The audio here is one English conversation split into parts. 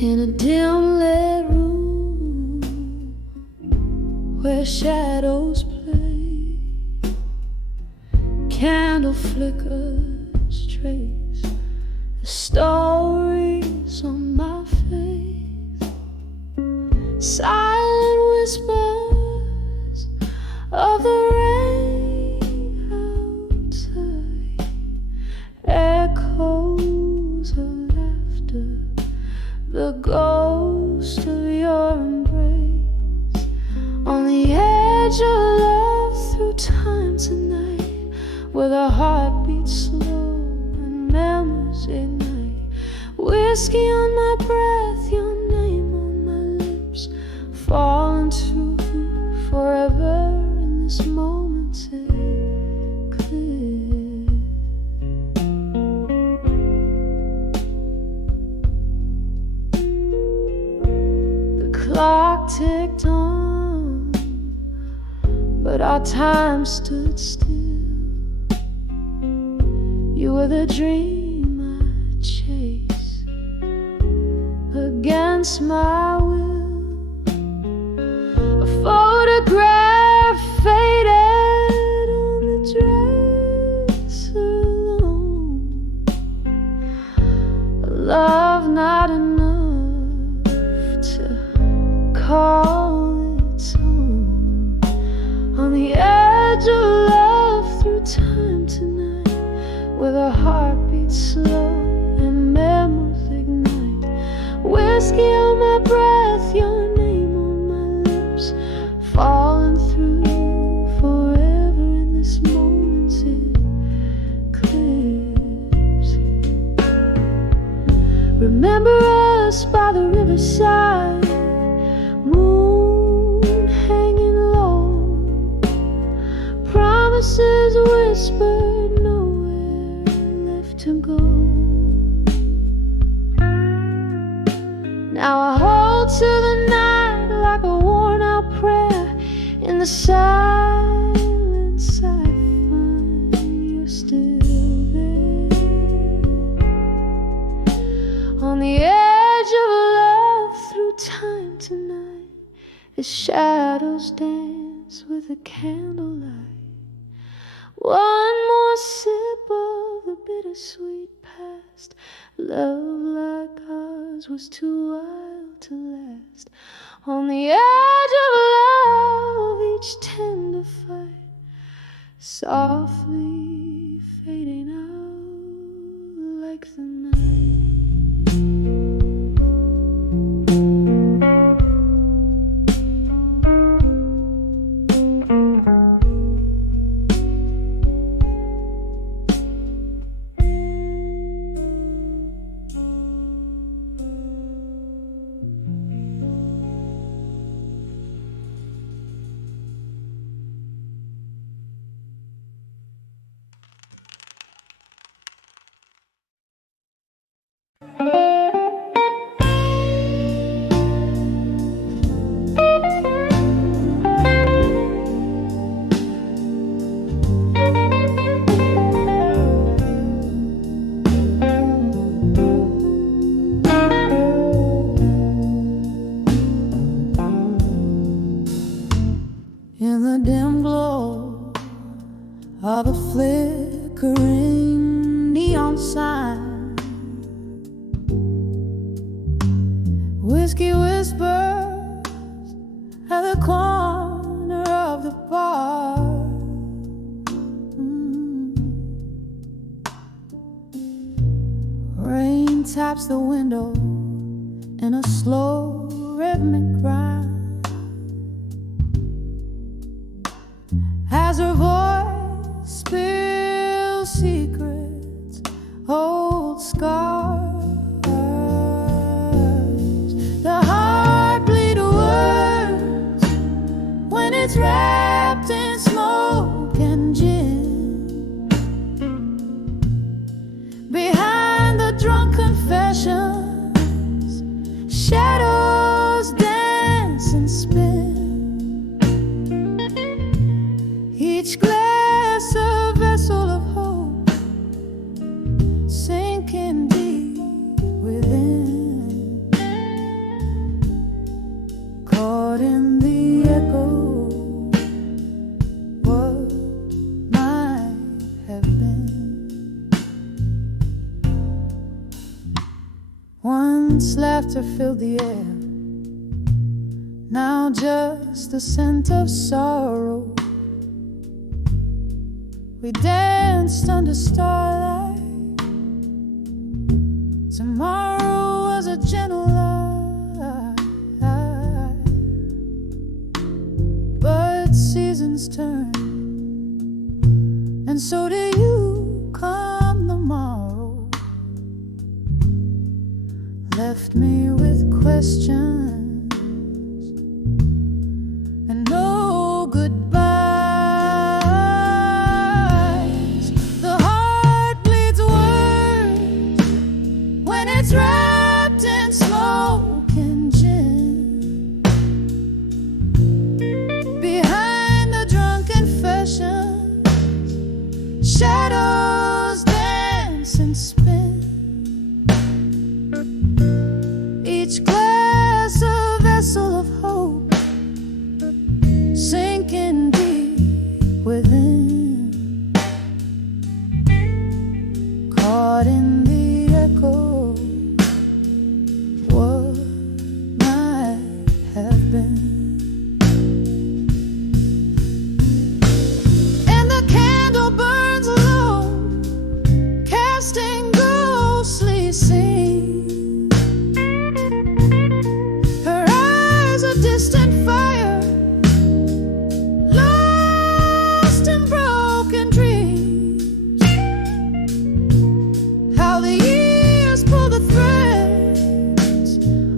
in a dim lit room where shadows play. Candle flickers trace the stories on my face. Silent whispers of the rain outside, echoes of laughter, the ghost of your embrace. On the edge of love through time tonight, where the heart beats slow and memories ignite. Whiskey on my breath, your name on my lips, falling to forever in this moment's eclipse. The clock ticked on, but our time stood still. You were the dream I chased against my will. A photograph faded on the dresser alone. A love not enough to call its own. On the edge of love through time tonight, where the heart beats slow and memories ignite. Whiskey on my breath, your name on my lips, falling through forever in this moment's eclipse. Remember us by the riverside, moon hanging low, promises whispered, nowhere left to go. Now I hold to the night like a worn out prayer. In the silence I find you're still there. On the edge of love through time tonight, as shadows dance with the candlelight. One more sip of the bittersweet past. Love like ours was too wild to last. On the edge of love, each tender fight softly fading out like the night. In the dim glow of a flickering neon sign, whiskey whispers at the corner of the bar. Rain taps the window in a slow rhythmic grind, as her voice spills secrets, old scars. The heart bleeds words when it's wrapped in smoke and gin. Behind the drunk confessions, shadows dance and spin. Each glass Once laughter filled the air, now just the scent of sorrow. We danced under starlight. Tomorrow was a gentle lie, but seasons turn, and so do you. Come the morrow left me with questions and no goodbyes. The heart bleeds words when it's wrapped in smoke and gin. Behind the drunk confessions, shadows dance and spin. Each glass a vessel of hope, sinking deep within, caught in the echo, what might have been. And the candle burns low, casting ghostly scenes. Her eyes a distant fire, lost in broken dreams. How the years pull the threads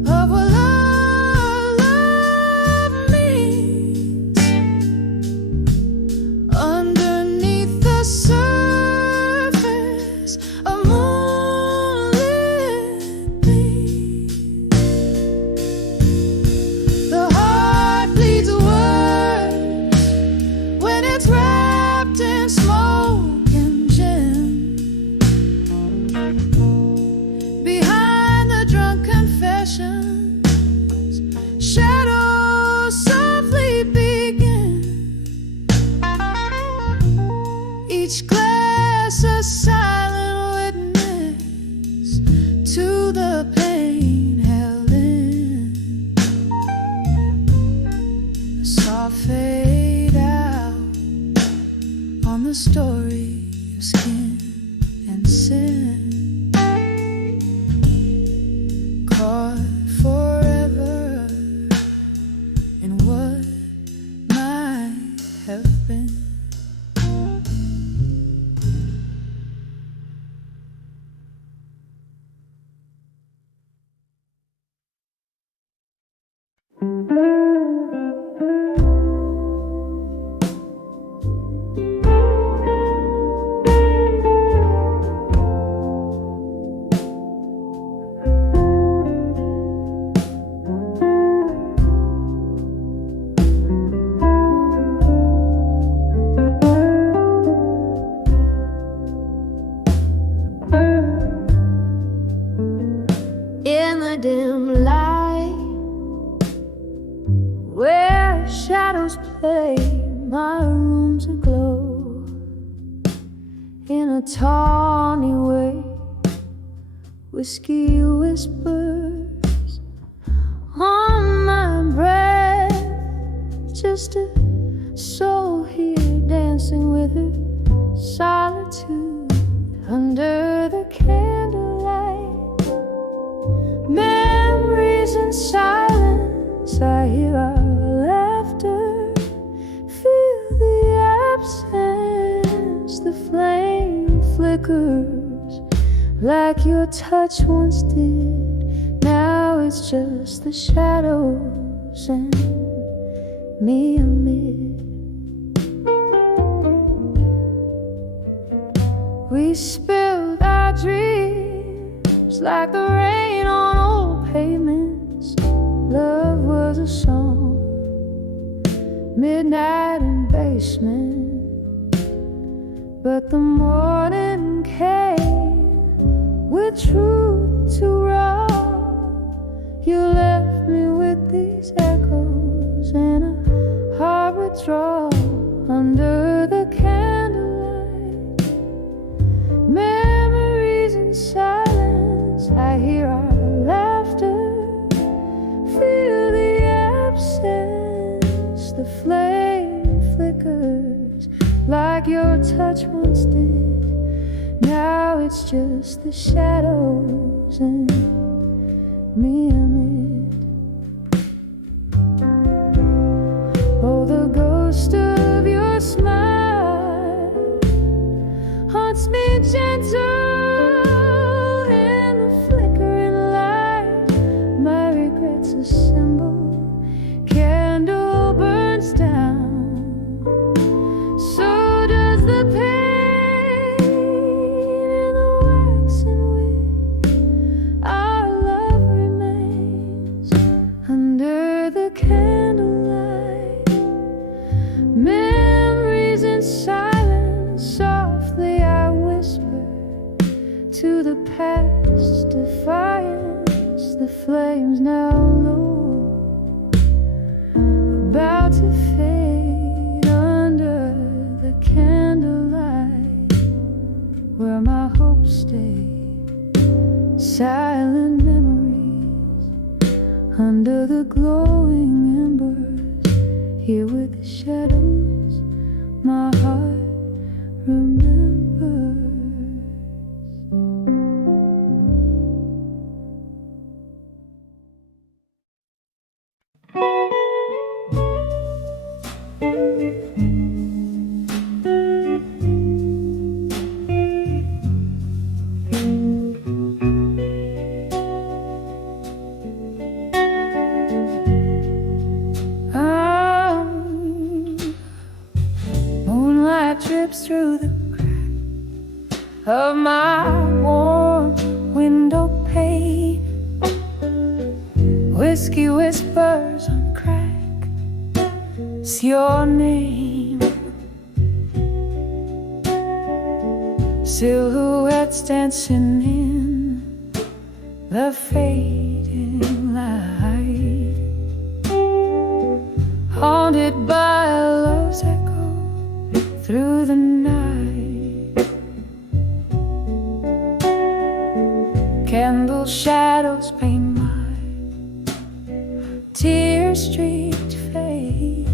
of what love means. Underneath the surface, a moonlit beam. The heart bleeds words when it's wrapped in smoke and gin. Behind the drunk confessions, shadows softly begin. Each glass a silent witness to the pain held in. A soft fade out on the story of skin and sin, caught forever in what might have been. In the dim light, where shadows play, my room's aglow in a tawny way. Whiskey whispers on my breath, just a soul here dancing with her solitude under the candlelight. Memories in silence, I hear our laughter, feel the absence. The flame flickers like your touch once did. Now it's just the shadows and me amid. We spilled our dreams like the rain on old pavements. Love was a song, midnight in basement. But the morning came with truth to rob. You left me with these echoes and a heart withdrawal under the candlelight. Memories in silence, I hear our laughter. like your touch once did. Now it's just the shadows and me amid. Oh, the ghost of your smile haunts me gentle in the flickering light. My regrets assemble, candle burns down. So does the pain in the waxen wick. Our love remains under the candlelight. Memories in silence, softly I whisper to the past, defiance. The flames now low, about to fade under the candlelight, where my hopes stay. Silent memories under the glowing embers, here with the shadows my heart remembers. Moonlight drips through the crack of my warm window pane. Whiskey whispers on crack, it's your name. Silhouettes dancing in the fading light, haunted by love's echo through the night. Candle shadows paint my tear-streaked face.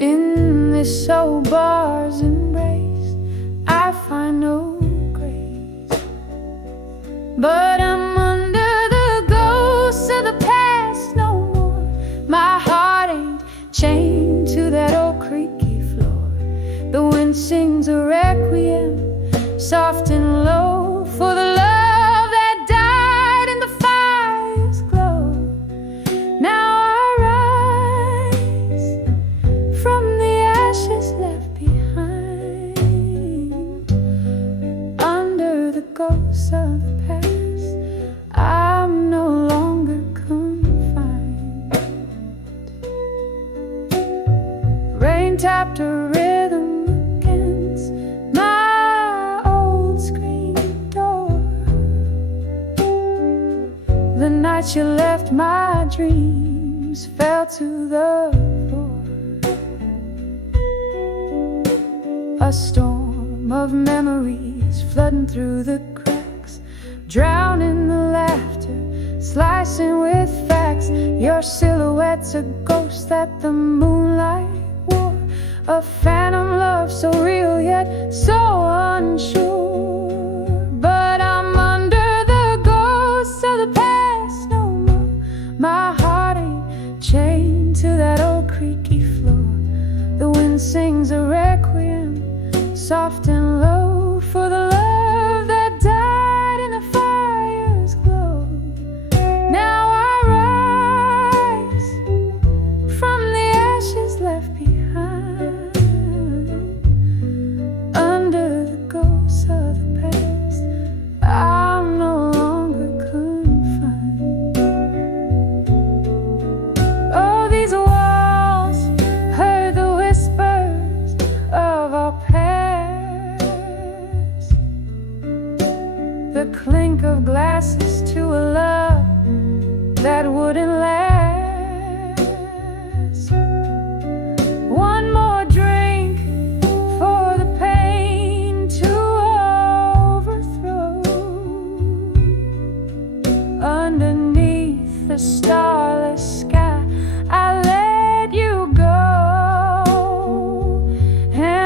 In this old bar's embrace, I find no grace. But I'm under the ghosts of the past no more. My heart ain't chained to that old creaky floor. The wind sings a requiem, soft and low, for the love that died in the fire's glow. Now I rise from the ashes left behind. Under the ghosts of the past, I'm no longer confined. Rain tapped a rhythm against my old screen door. The night you left, my dreams fell to the floor. A storm of memories flooding through the cracks, drowning the laughter, slicing with facts. Your silhouette's a ghost that the moonlight wore, a phantom love so real yet so unsure. But I'm under the ghosts of the past no more. My heart ain't chained to that old creaky floor. The wind sings a requiem, soft and low, for the love that died in the fire's glow. Now I rise from the ashes left behind. Under the ghosts of the past, I'm no longer confined. Oh, these walls heard the whispers of our past, the clink of glasses to a love that wouldn't last. One more drink for the pain to overthrow. Underneath the starless sky, I let you go, and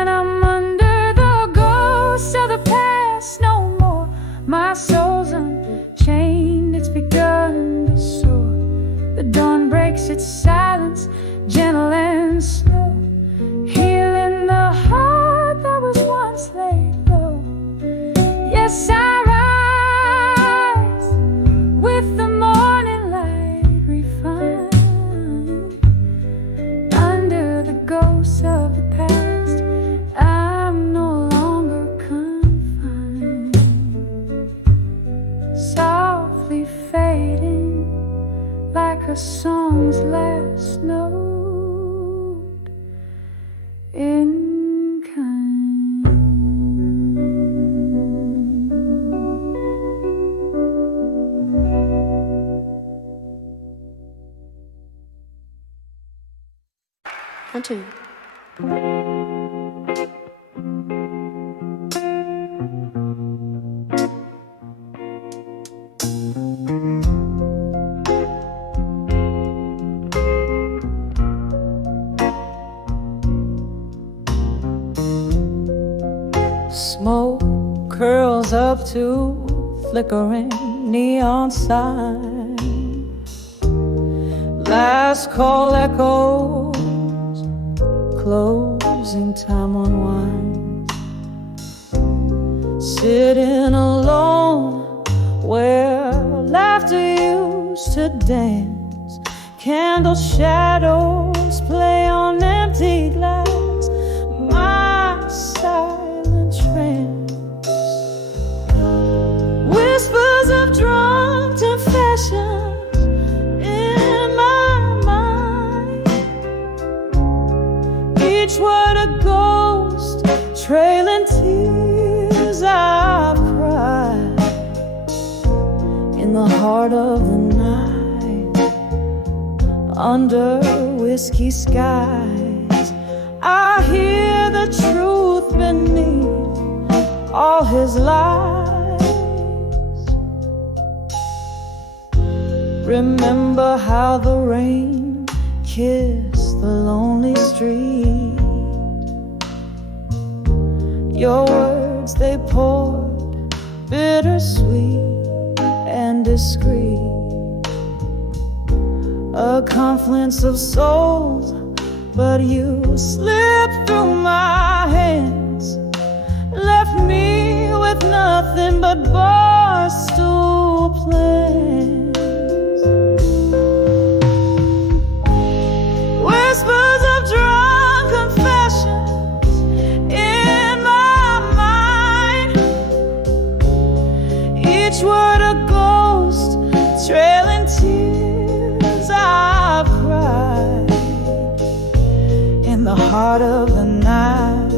a song's last note in kind. One, two. Smoke curls up to flickering neon signs. Last call echoes, closing time unwinds. Sitting alone where laughter used to dance. Candle shadows play on empty glass. My silent trance, whispers of drunk confessions in my mind. Each word a ghost, trailing tears I've cried. In the heart of the night, under whiskey skies, I hear the truth beneath all his lies. Remember how the rain kissed the lonely street. Your words, they poured bittersweet and discreet. A confluence of souls, but you slipped through my hands, left me with nothing but barstool plans. Whispers of drunk confessions in my mind. Each word a ghost, trailing tears I've cried. In the heart of the night,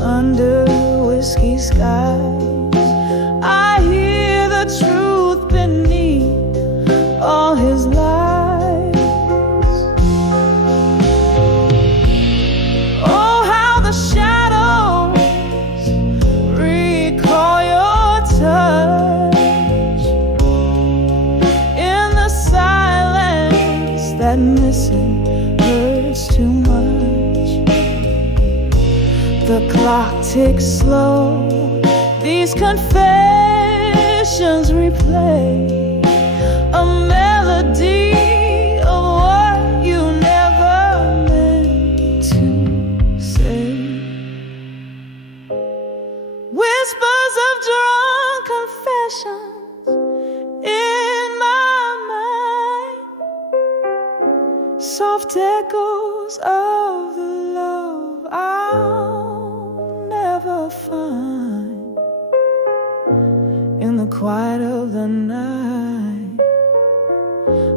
under whiskey skies, I hear the truth beneath all his lies. Oh, how the shadows recall your touch. In the silence, that missing hurts too much. The clock ticks slow, these confessions replay a melody of what you never meant to say. Whispers of drunk confessions in my mind. Soft echoes of the love I'll never find. In the quiet of the night,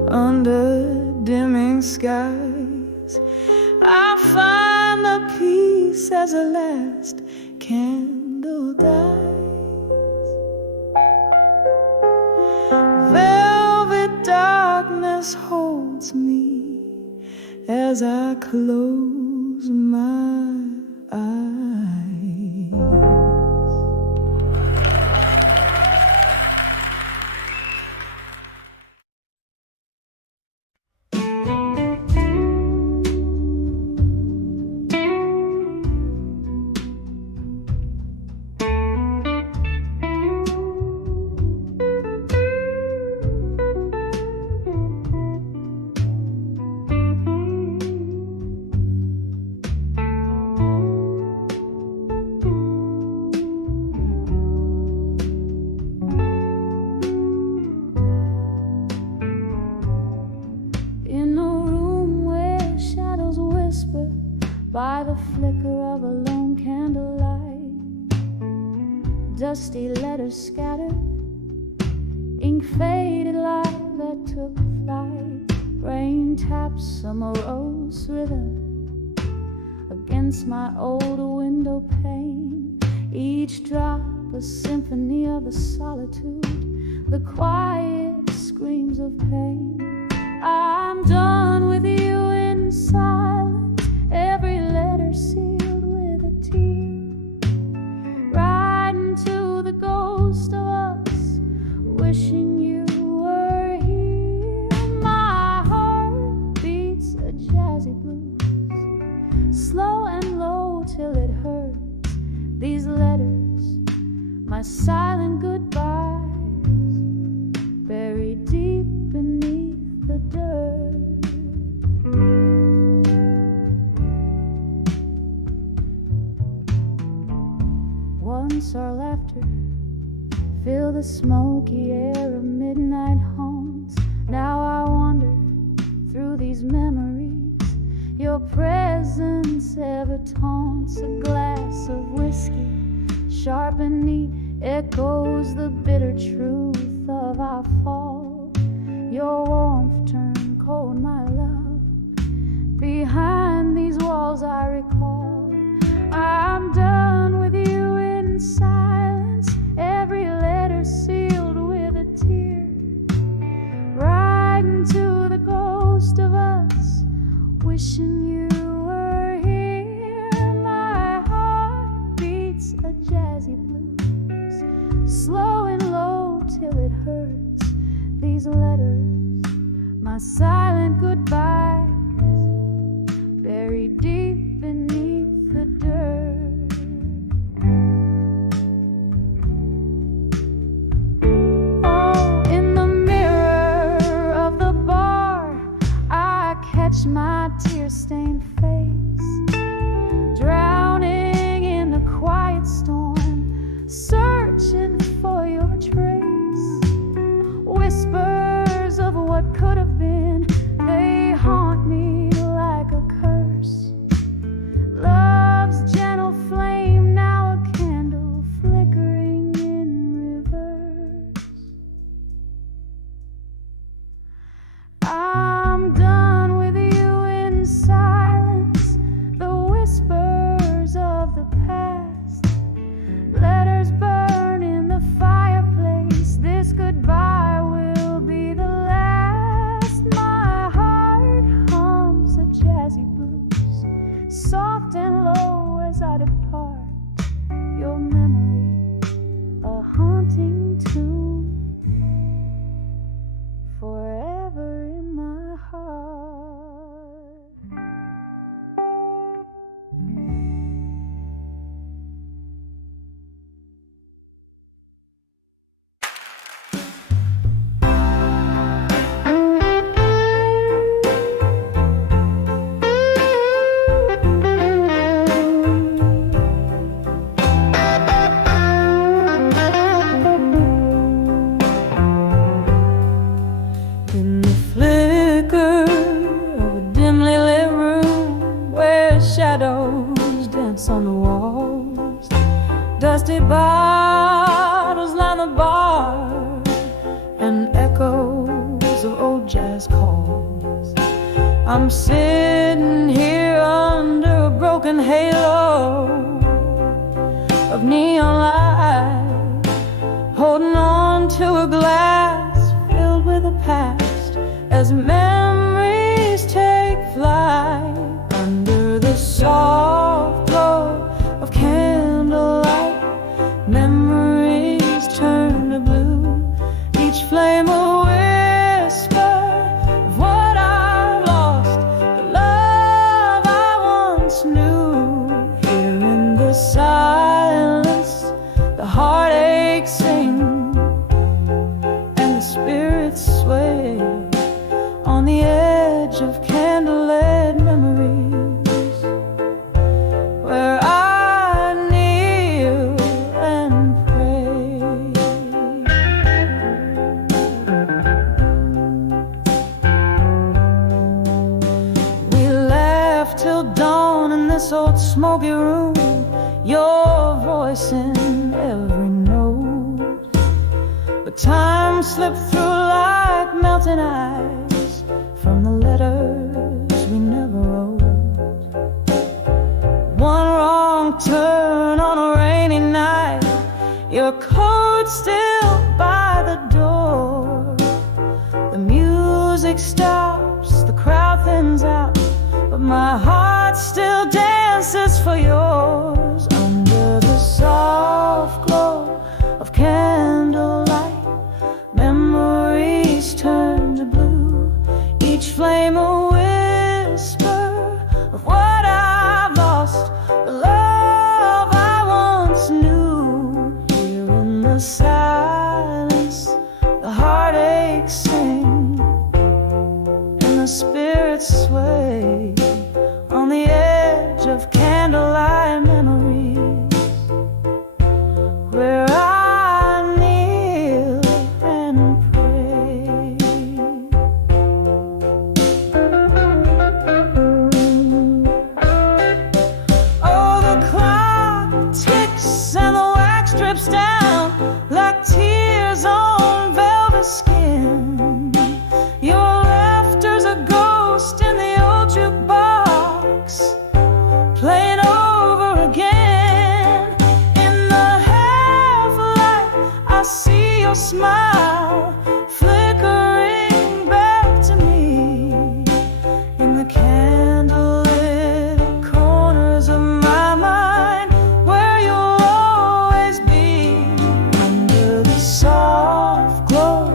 under dimming skies, I find the peace as a last candle dies. Velvet darkness holds me as I close my eyes. By the flicker of a lone candlelight, dusty letters scattered, ink faded lives that took flight. Rain taps a morose rhythm against my old window pane. Each drop a symphony of a solitude, the quiet screams of pain. I'm done with you in silence, every letter sealed with a tear. Riding to the ghost of us, wishing you were here. My heart beats a jazzy blues, slow and low till it hurts. These letters, my silent goodbyes, buried deep beneath the dirt. Once our laughter filled the smoky air of midnight haunts. Now I wander through these memories. Your presence ever taunts. A glass of whiskey, sharp and neat, echoes the bitter truth of our fall. Your warmth turned cold, my love. Behind these walls I recall. I'm done with you in silence, every letter sealed with a tear. Riding to the ghost of us, wishing you were here. My heart beats a jazzy blues, slow and low till it hurts. These letters, my silent goodbyes, buried deep beneath the dirt. Oh, in the mirror of the bar, I catch my tear-stained face, drowning in the quiet storm, searching for your trace. Whispers of what could have been, they haunt me like a curse. Love's gentle flame, now a candle flickering in reverse. I'm done with you in silence, the whispers of the past. Letters burn in the fireplace, this goodbye will be the last. My heart hums a jazzy blues, soft and low as I depart. Your memory, a haunting tune, forever in my heart. In the flicker of a dimly lit room where shadows dance on the walls, dusty bottles line the bar, and echoes of old jazz calls. I'm sitting here under a broken halo of neon light, holding on to a glass filled with the past as memories take flight. Under the soft glow of candlelight, memories turn to blue, each flame a whisper of what I've lost, the love I once knew. Here in the silence, the heartaches sing and the spirits sway on the edge of candlelit memories, where I kneel and pray. We laughed till dawn in this old smoky room, your voice in every note. But time slipped through like melting melting ice from the letters we never wrote. One wrong turn on a rainy night, your coat still by the door. The music stops, the crowd thins out, but my heart still dances for yours. Under the soft glow of candlelight, memories turn to blue, each flame a whisper of what I've lost, the love I once knew. Here in the silence, the heartaches sing and the spirits sway on the edge of candlelight memories, where I kneel and pray. Oh, the clock ticks and the wax drips down like tears on velvet skin. Your laughter's a ghost in the old jukebox, playing over again. In the half light, I see your smile flickering back to me. In the candlelit corners of my mind, where you'll always be. Under the soft glow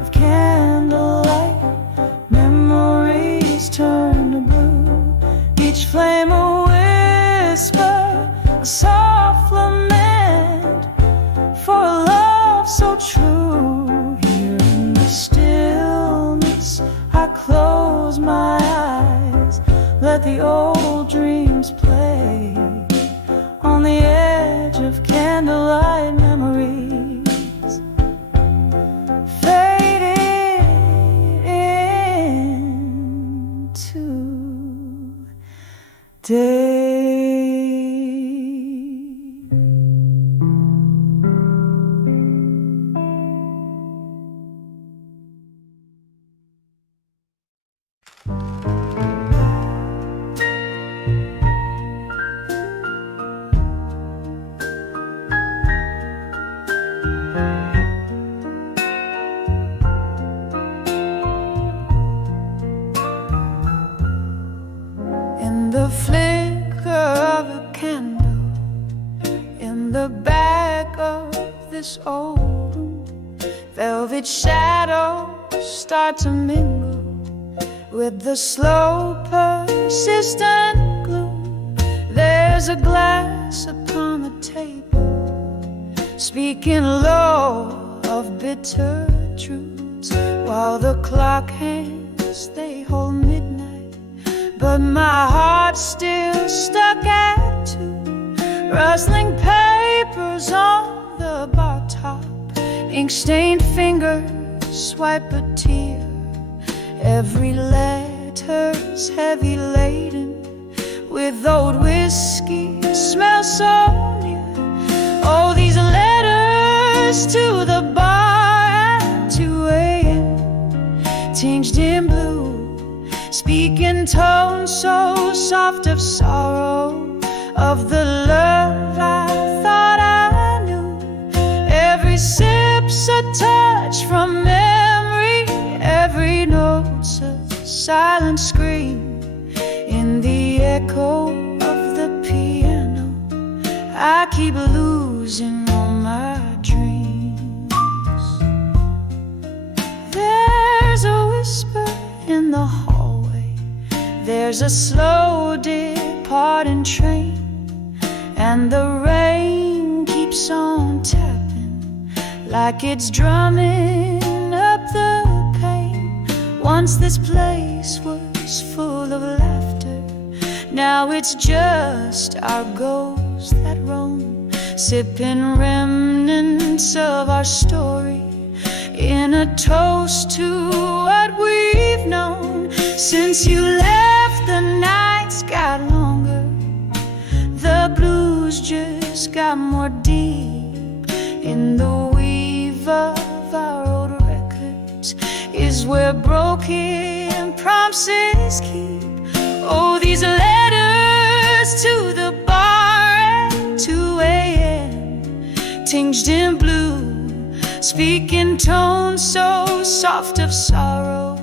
of candlelight, memories turn to blue, each flame a whisper, a soft lament for a love so true. Here in the stillness, I close my eyes, let the old dreams play on the edge of candlelight memories, fading into day. In the flicker of a candle, in the back of this old room, velvet shadows start to mingle with the slow, persistent gloom. There's a glass upon the table, speaking low of bitter truths, while the clock hands, they hold midnight. But my heart's still stuck at 2, rustling papers on the bar top, ink-stained fingers swipe a tear. Every letter's heavy laden with old whiskey, smells so near. Oh, these letters to the bar at 2 a.m., tinged in blue, speaking tones so soft of sorrow, of the love I thought I knew. Every sip's a touch from memory, every note's a silent scream. In the echo of the piano, I keep losing all my dreams. There's a whisper in the hallway, there's a slow departing train, and the rain keeps on tapping like it's drumming up the pain. Once this place was full of laughter, now it's just our ghosts that roam, sipping remnants of our story in a toast to what we've known. Since you left, the nights got longer, the blues just got more deep. In the weave of our old records is places where broken promises keep. Oh, these letters to the bar at 2 a.m. tinged in blue, speaking tones so soft of sorrow,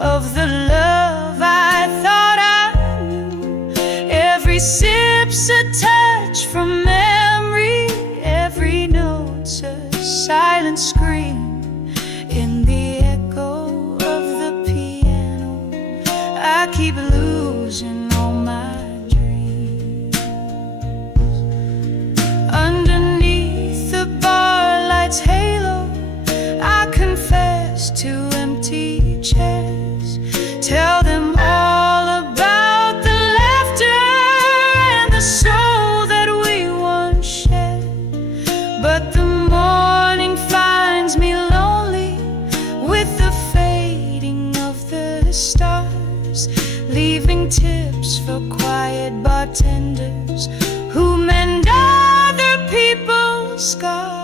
of the love I thought I knew. Every sip's a touch from memory, every note's a silent scream. In the echo of the piano, I keep losing all my dreams. Underneath the bar light's halo, I confess to empty chairs. Tell them all about the laughter and the soul that we once shared. But the morning finds me lonely with the fading of the stars, leaving tips for quiet bartenders who mend other people's scars.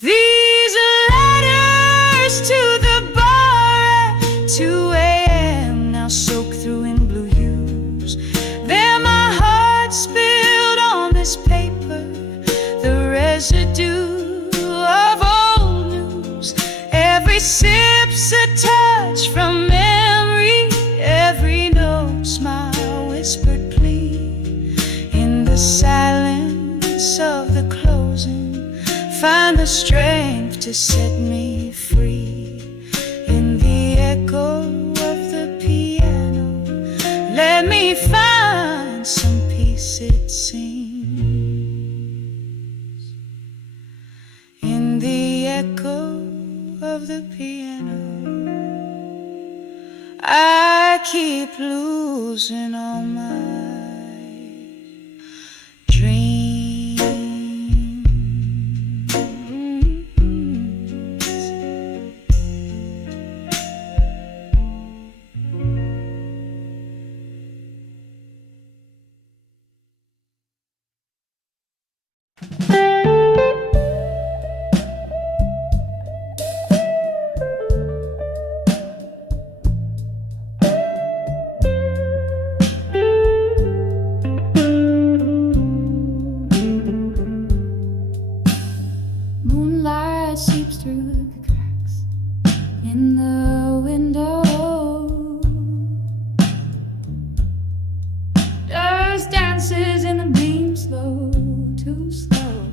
These letters to the bar at 2 a.m. now soak through in blue hues. They're my heart spilled on this paper, the residue of old news. Every sip's a touch from memory, every note's my whispered plea. In the silence of the closing, find the strength to set me free. In the echo of the piano, let me find some peace, it seems. In the echo of the piano, I keep losing all my dreams. Moonlight seeps through the cracks in the window. Dust dances in the beam, slow, too slow.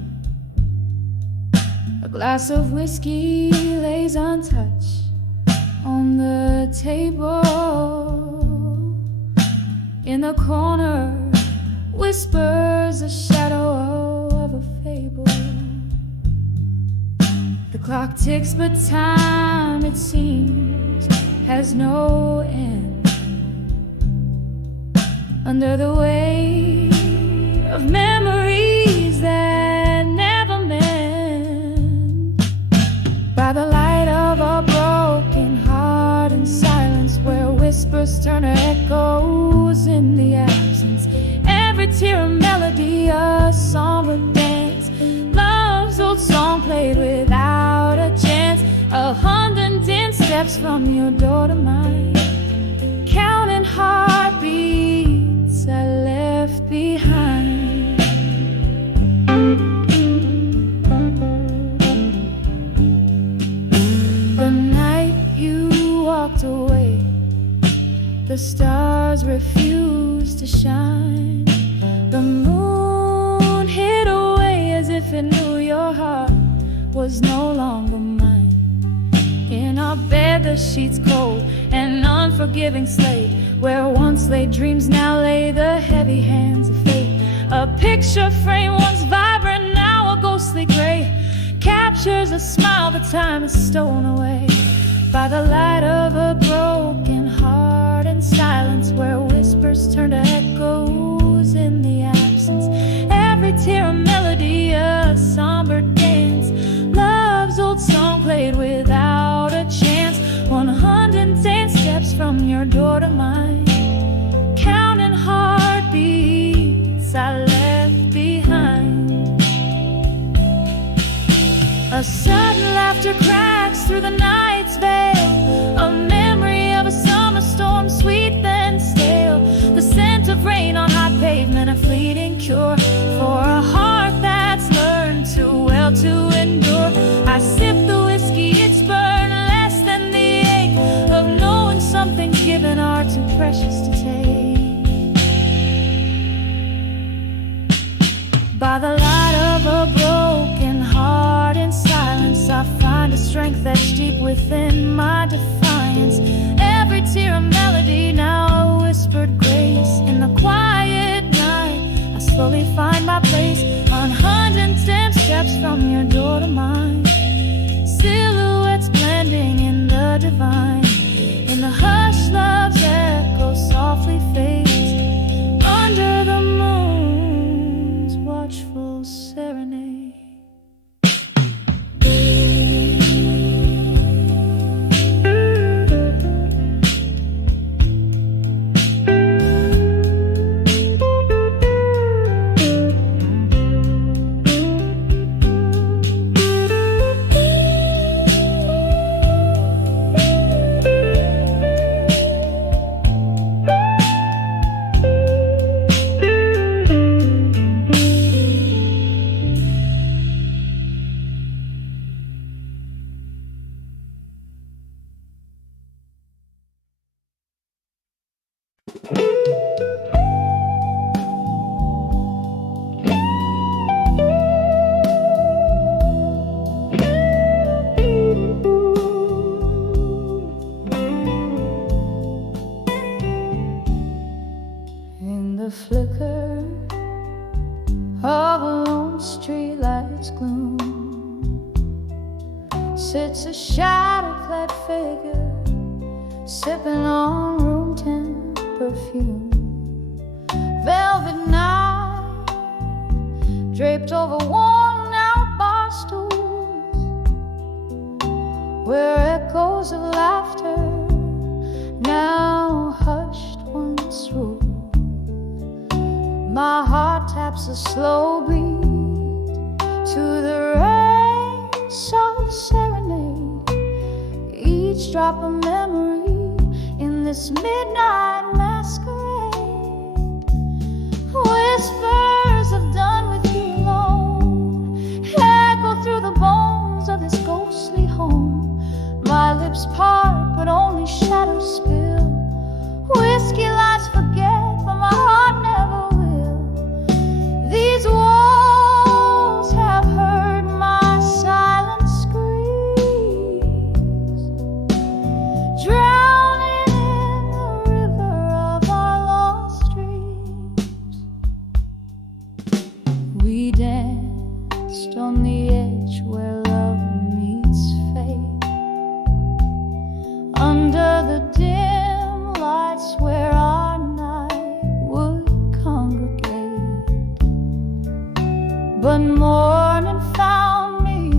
A glass of whiskey lays untouched on the table. In the corner whispers a shadow of a fable. The clock ticks, but time, it seems, has no end. Under the weight of memories that never mend. By the light of a broken heart in silence, where whispers turn to echoes in the absence. Every tear a melody, a somber dance. Love's old song played without a chance. 110 steps from your door to mine, counting heartbeats I left behind. The night you walked away, the stars refused to shine. The moon hid away as if it knew your heart was no longer mine. In our bed the sheets cold, an unforgiving slate, where once lay dreams now lay the heavy hands of fate. A picture frame once vibrant, now a ghostly gray, captures a smile that time has stolen away. By the light of a broken heart in silence, where whispers turn to echoes in the absence. Every tear a melody, a somber dance. Love's old song played without a chance. 110 steps from your door to mine, counting heartbeats I left behind. A sudden laughter laughter cracks through the night's veil, a memory of a summer storm, sweet then stale, the scent of rain on hot pavement, a fleeting cure for a heart that's learned too well to endure. I sip the whiskey, it's burned less than the ache of knowing something's given are too precious to take. By the light of a broken heart in silence, I find a strength that's deep within my defiance. Every tear a melody, now a whispered grace. In the quiet night, I slowly find my place, 110 steps from your door to mine. Silhouettes blending in the divine. In the hush, love's echo softly fades under the moon's watchful serenade. In the flicker of a lone streetlight's gloom sits a shadow-clad figure, sipping on room temp perfume. Velvet night draped over worn-out bar stools, where echoes of laughter now hushed once rule. My heart taps a slow beat to the rain's soft serenade, each drop a memory in this midnight masquerade. Whispers of done with you alone echo through the bones of this ghostly home. My lips part, but only shadows spill. Whiskey lies forget, but my heart never will. These walls have heard my silent screams, drowning in the river of our lost dreams. We danced on the edge where love meets fate, under the dim lights where our night would congregate. But morning found me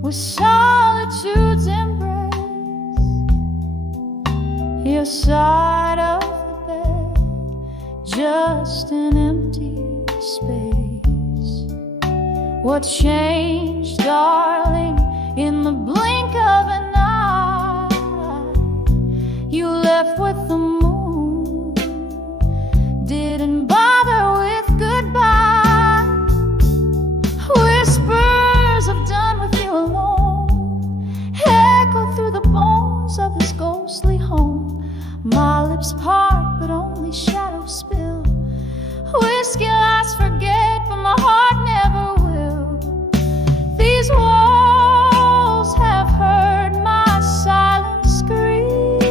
with solitude's embrace, your side of the bed, just an empty space. What changed, darling, in the blink of an eye? You left with the moon, didn't bother with goodbye. Whispers of done with you alone echo through the bones of this ghostly home. My lips part, but only shadows spill. Whiskey lies forget, but my heart never will. These walls have heard my silent screams,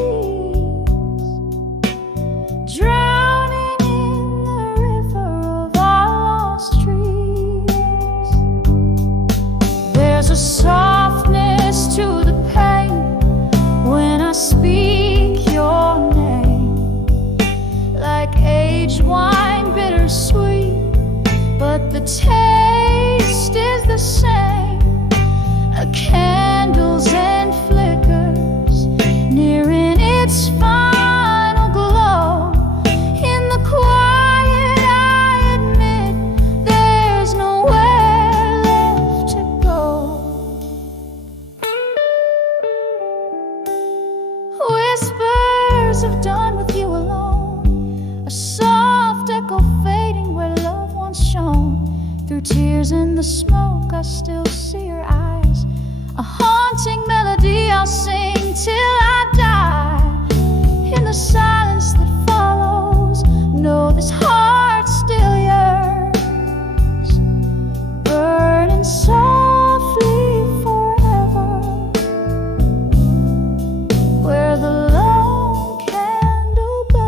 Through tears in the smoke, I still see her eyes. A haunting melody I'll sing till I die. In the silence that follows, know this heart still yearns, burning softly forever, where the lone candle burns.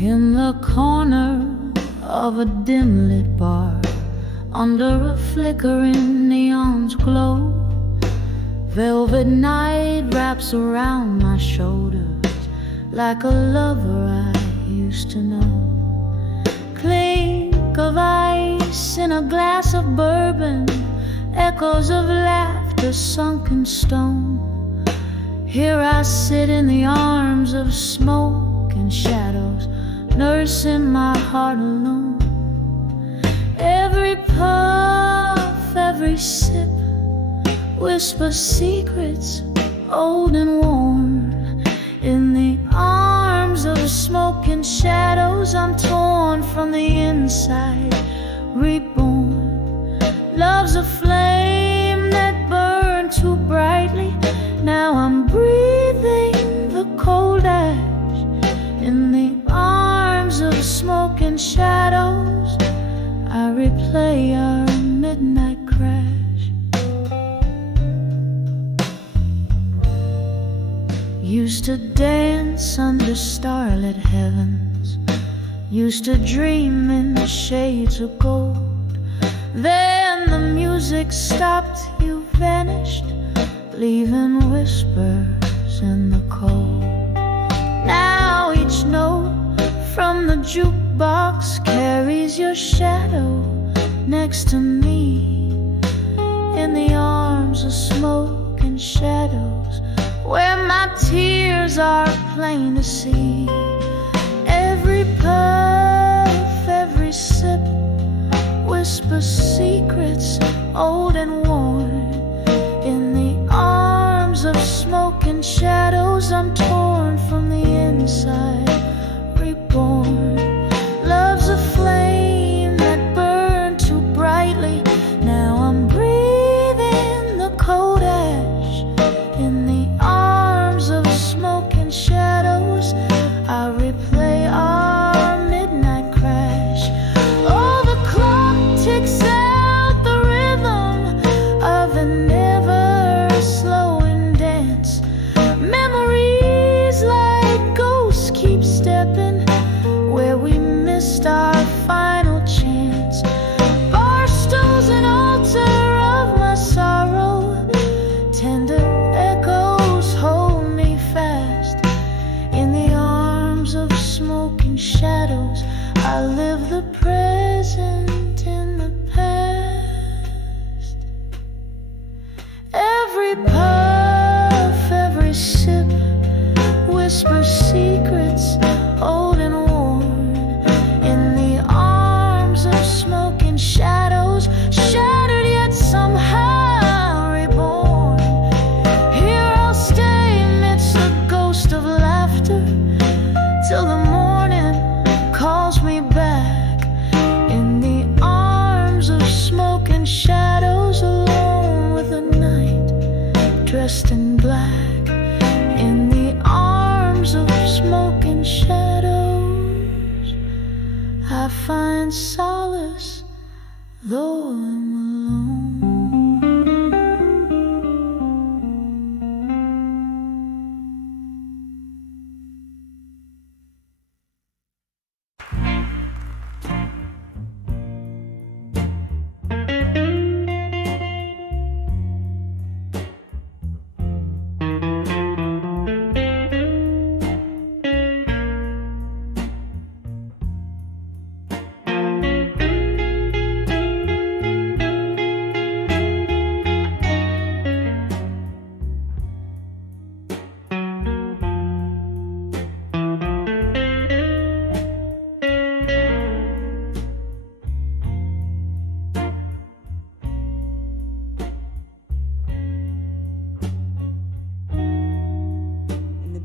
In the corner of a dim lit bar, under a flickering neon's glow, velvet night wraps around my shoulders like a lover I used to know. Clink of ice in a glass of bourbon, echoes of laughter sunk in stone. Here I sit in the arms of smoke and shadows, nursing my heart alone. Every puff, every sip, whisper secrets old and worn. In the arms of smoke and shadows, I'm torn from the inside, reborn. Love's a flame that burned too brightly. Now I'm breathing the cold ash. In the arms of smoke and shadows, I replay our midnight crash. Used to dance under starlit heavens, used to dream in the shades of gold. Then the music stopped, you vanished, leaving whispers in the cold. Now each note from the jukebox carries your shadow next to me. In the arms of smoke and shadows, where my tears are plain to see. Every puff, every sip, whispers secrets old and worn. In the arms of smoke and shadows, I'm torn from the inside, reborn. Love's a flame that burned too brightly. Now I'm breathing the cold ash. In the arms of smoke and shadows, I replay our midnight crash. Oh, the clock ticks out the rhythm of an ever-slowing dance. Memories like ghosts keep stepping where we missed our final chance. Bar stools, an altar of my sorrow, tender echoes hold me fast. In the arms of smoke and shadows, I live the present in the past. Every puff, every sip, whispers secrets old and worn. In the arms of smoke and shadows, shattered yet somehow reborn. Here I'll stay amidst the ghost of laughter till the morning calls me back. In the arms of smoke and shadows, alone with the night, dressed in black. In the arms of smoke and shadows, I find solace, though I'm alone.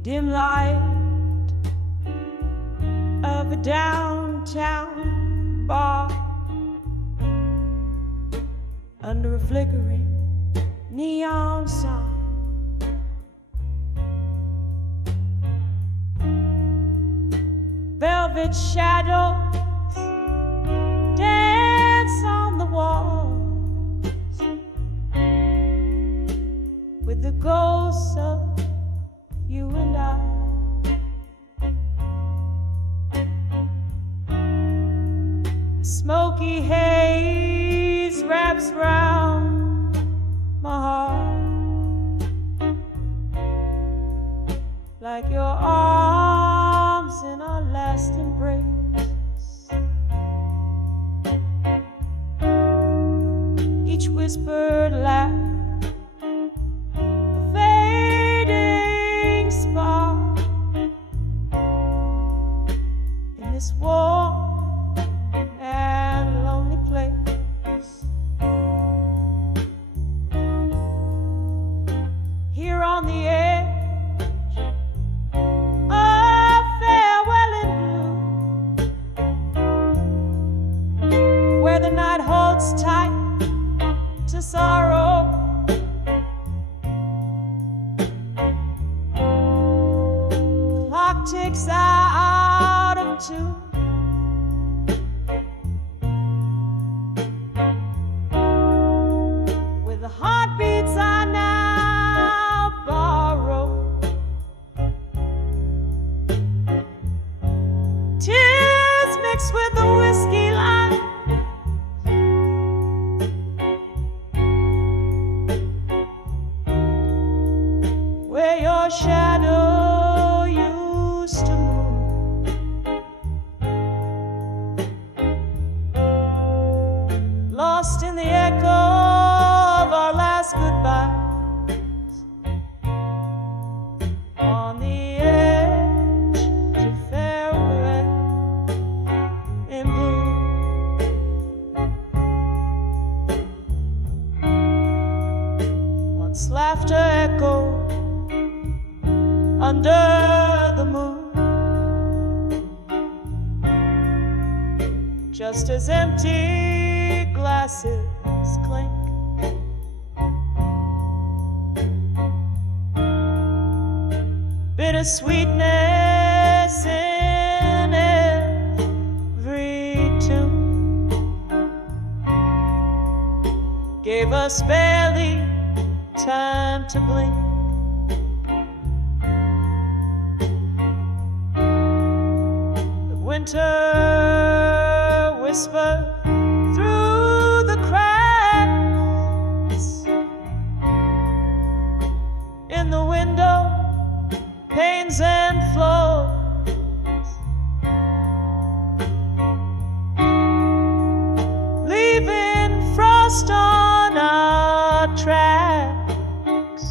dim light of a downtown bar, under a flickering neon sign. Velvet shadows dance on the walls with the ghosts of you and I. Smoky haze wraps round my heart like your arms in our last embrace. Each whispered laugh, a fading spark in this warm and lonely place. Here on the edge of farewell in blue, where the night holds tight to sorrow, clock ticks out of two. With the heartbeats I now borrow, tears mixed with the whiskey line, where your shadow used to move, lost in the echo of our last goodbyes, on the edge to farewell in blue. Once laughter echoed under the moon, just as empty glasses clink. Bittersweetness in every tune gave us barely time to blink. Winter whispered through the cracks in the window panes and floors, leaving frost on our tracks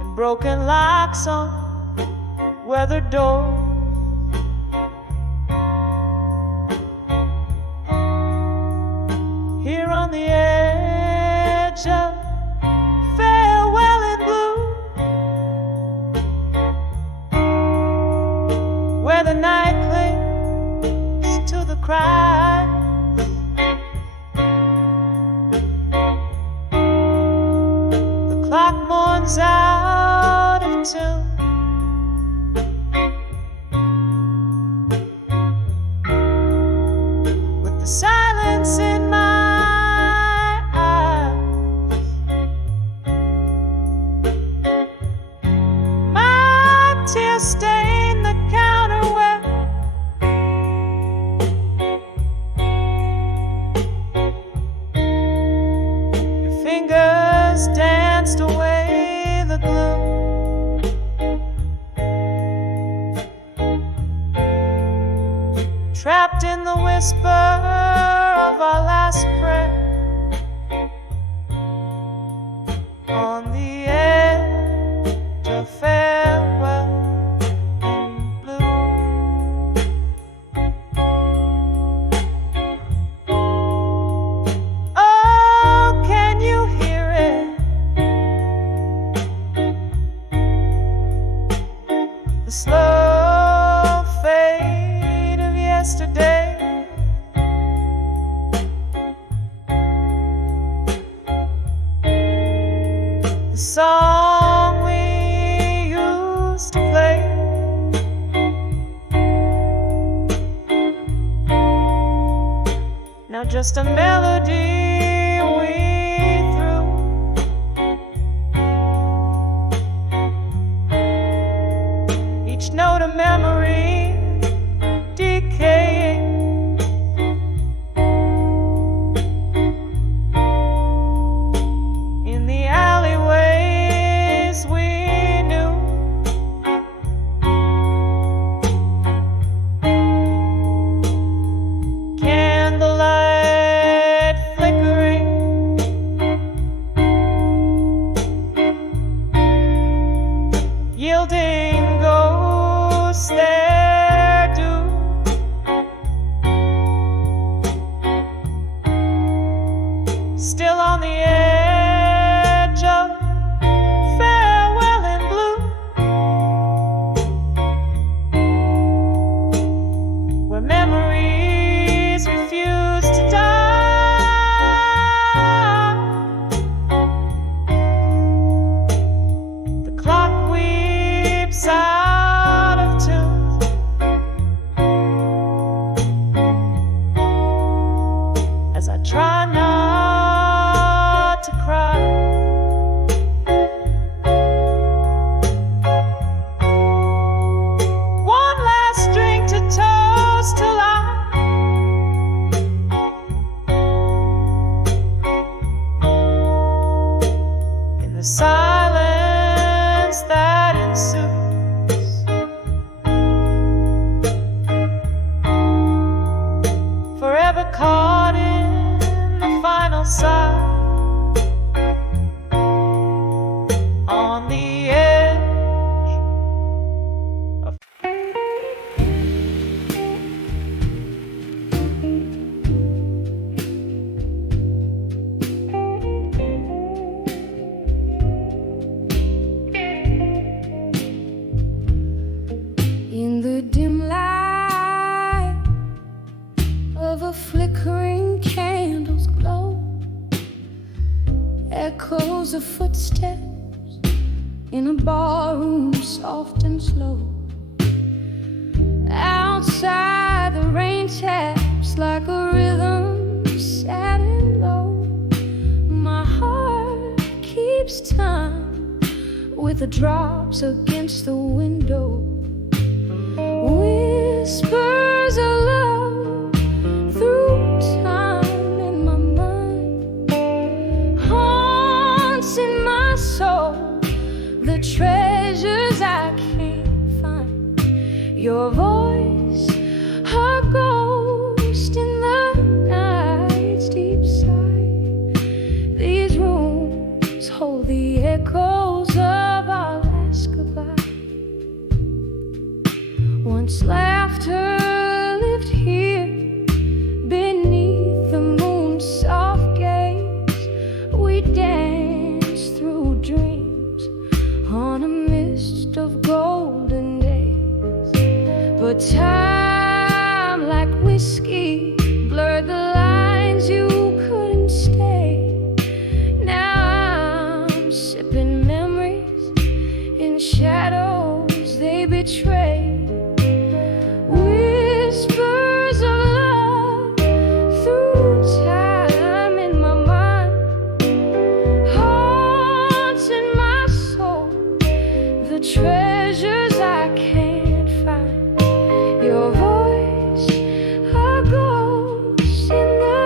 and broken locks on weathered doors. Here on the edge of farewell in blue, where the night clings to the cry, the clock mourns out of tune. Silence in my eyes, my tears stain the counter where your fingers danced away the glue. Trapped in the whisper of our last prayer, on the edge of farewell in blue. Oh, can you hear it song we used to play. Now just a melody we threw. Each note a memory decaying. In the alleyways we knew. Candlelight flickering. Yielding ghosts their due. Still on the edge of farewell in blue, where memories refuse to die. The clock weeps out of tune. As I try not to cry. One last drink to toast to life. In the silence that ensues, forever caught in the final sigh. On the edge of In the dim light of a flickering candle's glow, echoes of footsteps in a ballroom, soft and slow. Outside the rain taps like a rhythm, sad and low. My heart keeps time with the drops against the window. Whispers of love through time in my mind, haunts in my soul, the treasures I can't find. Your voice, a ghost in the night's deep sigh. These rooms hold the echoes of our last goodbye. Once laughter lived here beneath the moon's soft gaze. We danced through dreams on a mist of golden days. But time, like whiskey, blurred the lines, you couldn't stay. Now I'm sipping memories in shadows they betray. Whispers of love through time in my mind, haunts in my soul, the treasures I can't find. Your voice, a ghost in the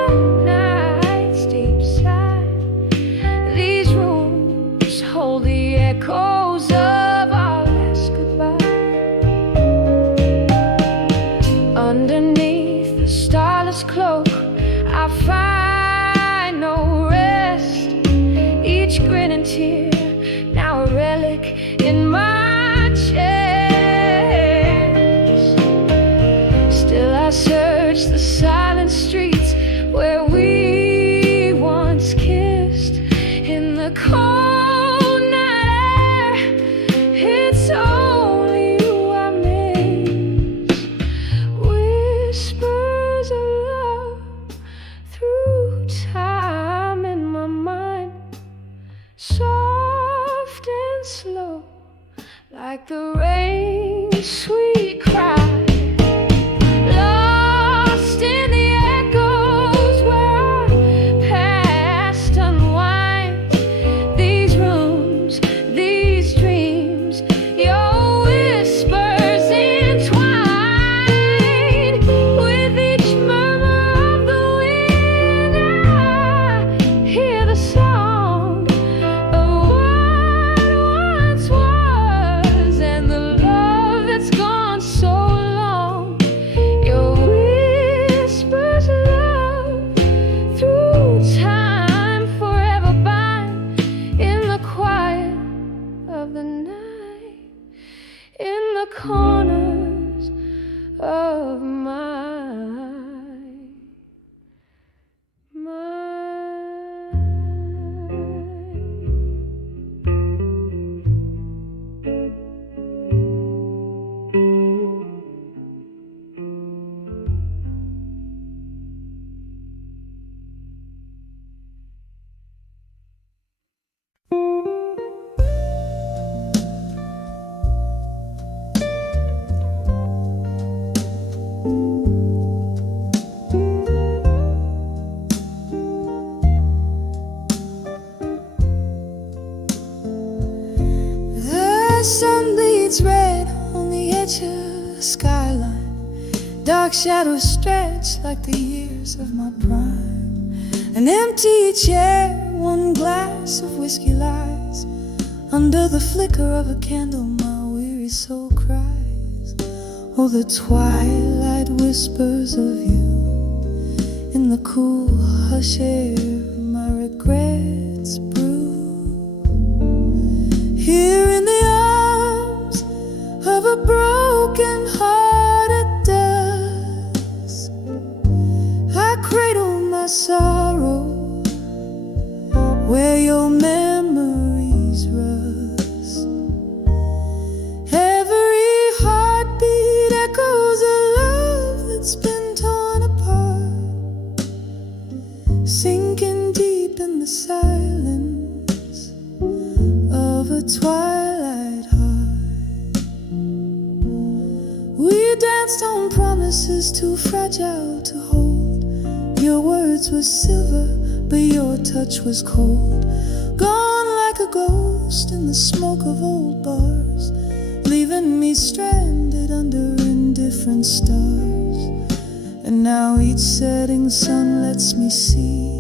night's deep sigh. These rooms hold the echoes of our last goodbye. Underneath the starless cloak, I find no rest. Each grin and tear, now a relic in my chest. Still I search the silent streets where we once kissed. In the cold night air, it's only you I miss. Whispers of love through time in my mind, soft like the rain's sweet cry, lost in the echoes where our past unwinds. These rooms, these dreams, your whispers entwined with each murmur of the wind. I hear the song of what once was, and the love that's gone so long. Your whispers, love, through time, forever bind in the quiet of the night, in the corners of my mind. The sun bleeds red on the edge of the skyline. Dark shadows stretch like the years of my prime. An empty chair, one glass of whiskey lies. Under the flicker of a candle, my weary soul cries. Oh, the twilight whispers of you in the cool hush air, my regrets brew. Here in the arms of a broken hearted dust, I cradle my sorrow where your memories rust. Every heartbeat echoes a love that's been torn apart, sinking deep in the silence of a twilight heart. We danced on promises too fragile to hold. Your words were silver, but your touch was cold. Gone like a ghost in the smoke of old bars, leaving me stranded under indifferent stars. And now each setting sun lets me see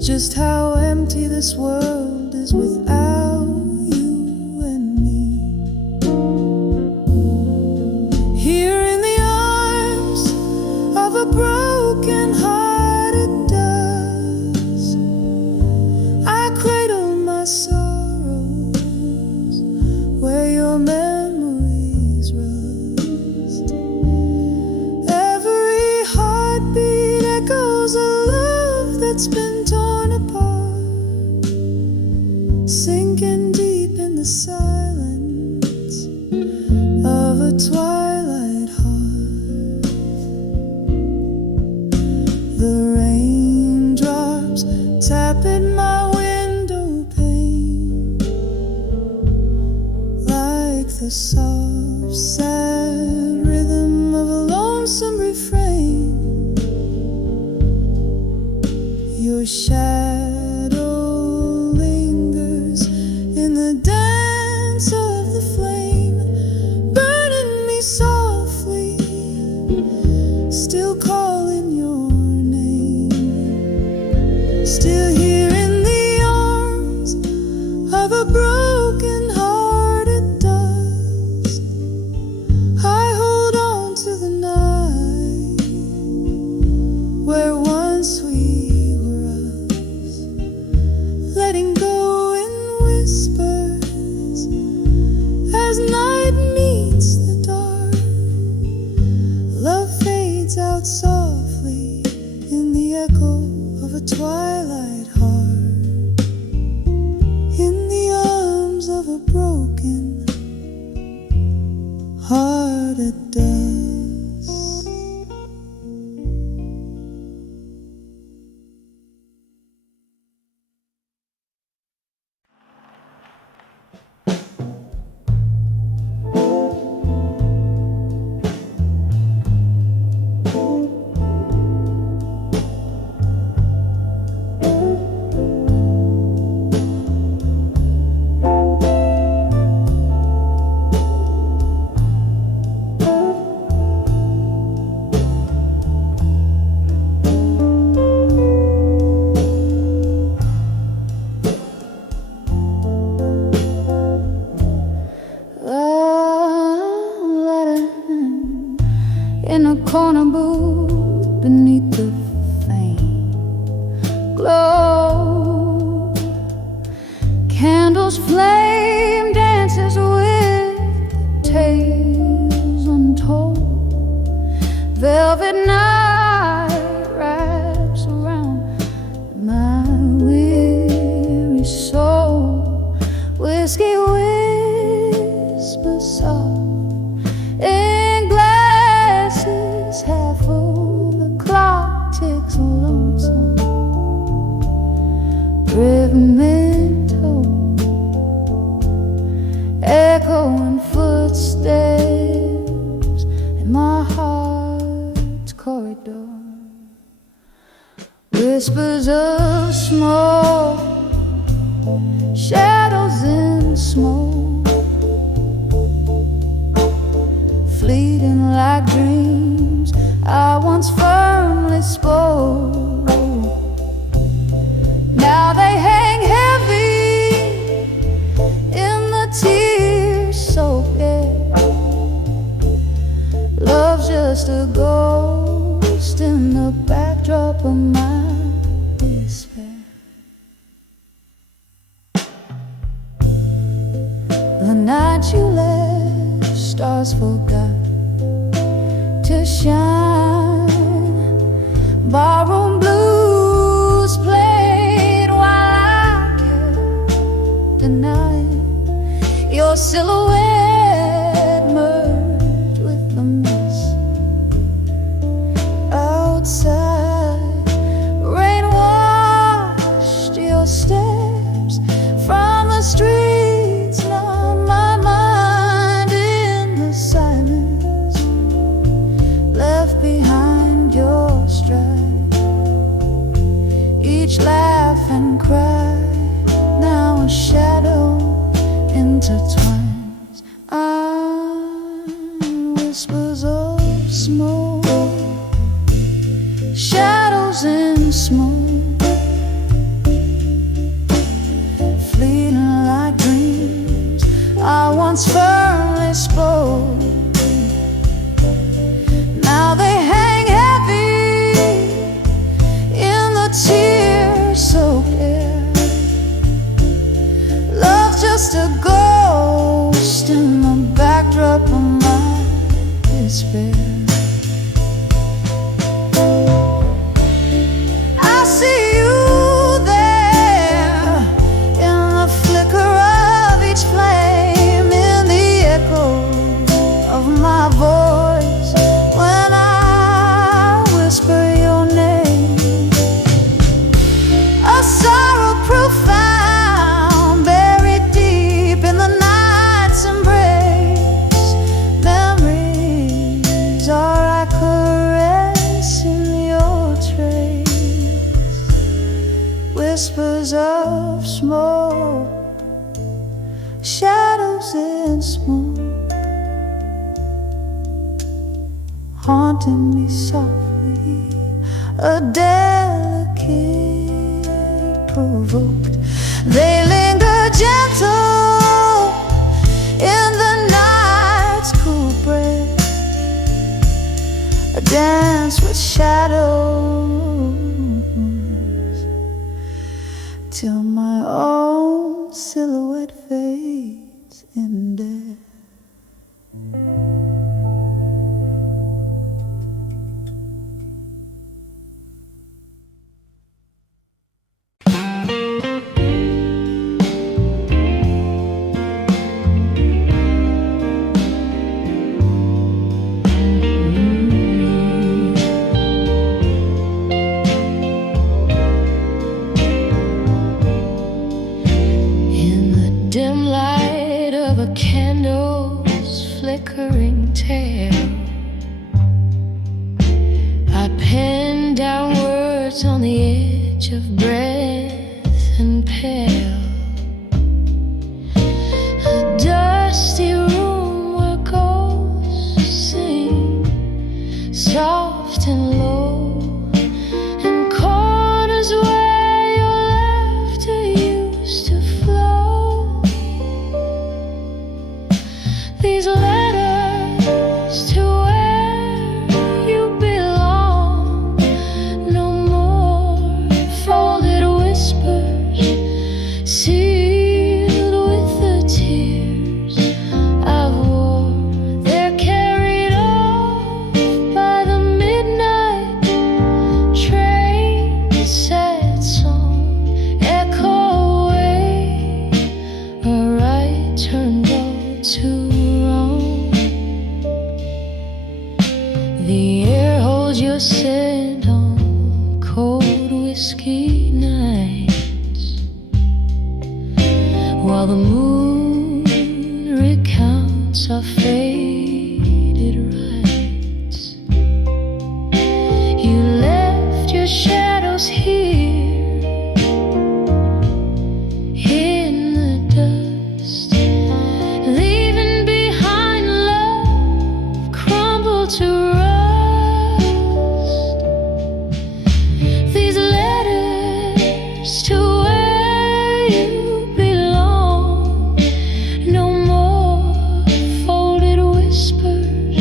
just how empty this world is without you and me. Here in the arms of a broken hearted dust, I cradle my sorrows where your memories rust. Every heartbeat echoes a love that's been torn apart, sinking deep in the silence of a twilight heart. The raindrops tap at my window pane like the soft, sad rhythm of a lonesome refrain. Your shadow lingers in the dance of the flame, burning me softly, still calling your name. Still here in the arms of a broken hearted dust, I hold on to the night where once we were us, letting go in whispers as night meets the dark. Love fades out softly in the echo of a twilight heart, in the arms of a broken hearted dust. Angels flame dances with tales untold. Velvet night wraps around my weary soul. Whiskey whispers soft in glasses half full. The clock ticks lonesome, memento, echoing footsteps in my heart's corridor. Whispers of smoke, shadows in smoke, fleeting like dreams I once firmly spoke. Now they hang heavy in the tear-soaked air. Love's just a ghost in the backdrop of my despair. The night you left, stars forgot to shine. Barroom blues played while I kept denying. Your silhouette merged with the mist outside. Rain washed your steps from the streets, numbed my mind in the silence left behind your stride. Each laugh and cry, now a shadow intertwines. Whispers of smoke, shadows in smoke, fleeting like dreams I once firmly spoke. Now they hang heavy in the tear-soaked air. Love's just a ghost in the backdrop of my despair. I see you there in the flicker of each flame, in the echo of my voice when I whisper your name. A sorrow profound, buried deep in the night's embrace. Memories are a caress in your trace. Whispers of smoke, shadows in smoke, haunting me softly, a delicate provoked. They linger gentle in the night's cool breath, a dance with shadows till my own silhouette fades in death. Dim light of a candle's flickering tail, I pen down words on the edge of breath and pale. A dusty room where ghosts sing soft and low, and corners where your laughter used to flow. These letters to where you belong, no more folded whispers sealed while the moon recounts our faded rights. You left your shadows here in the dust, leaving behind love crumbled to rust. These letters to where you belong, no more folded whispers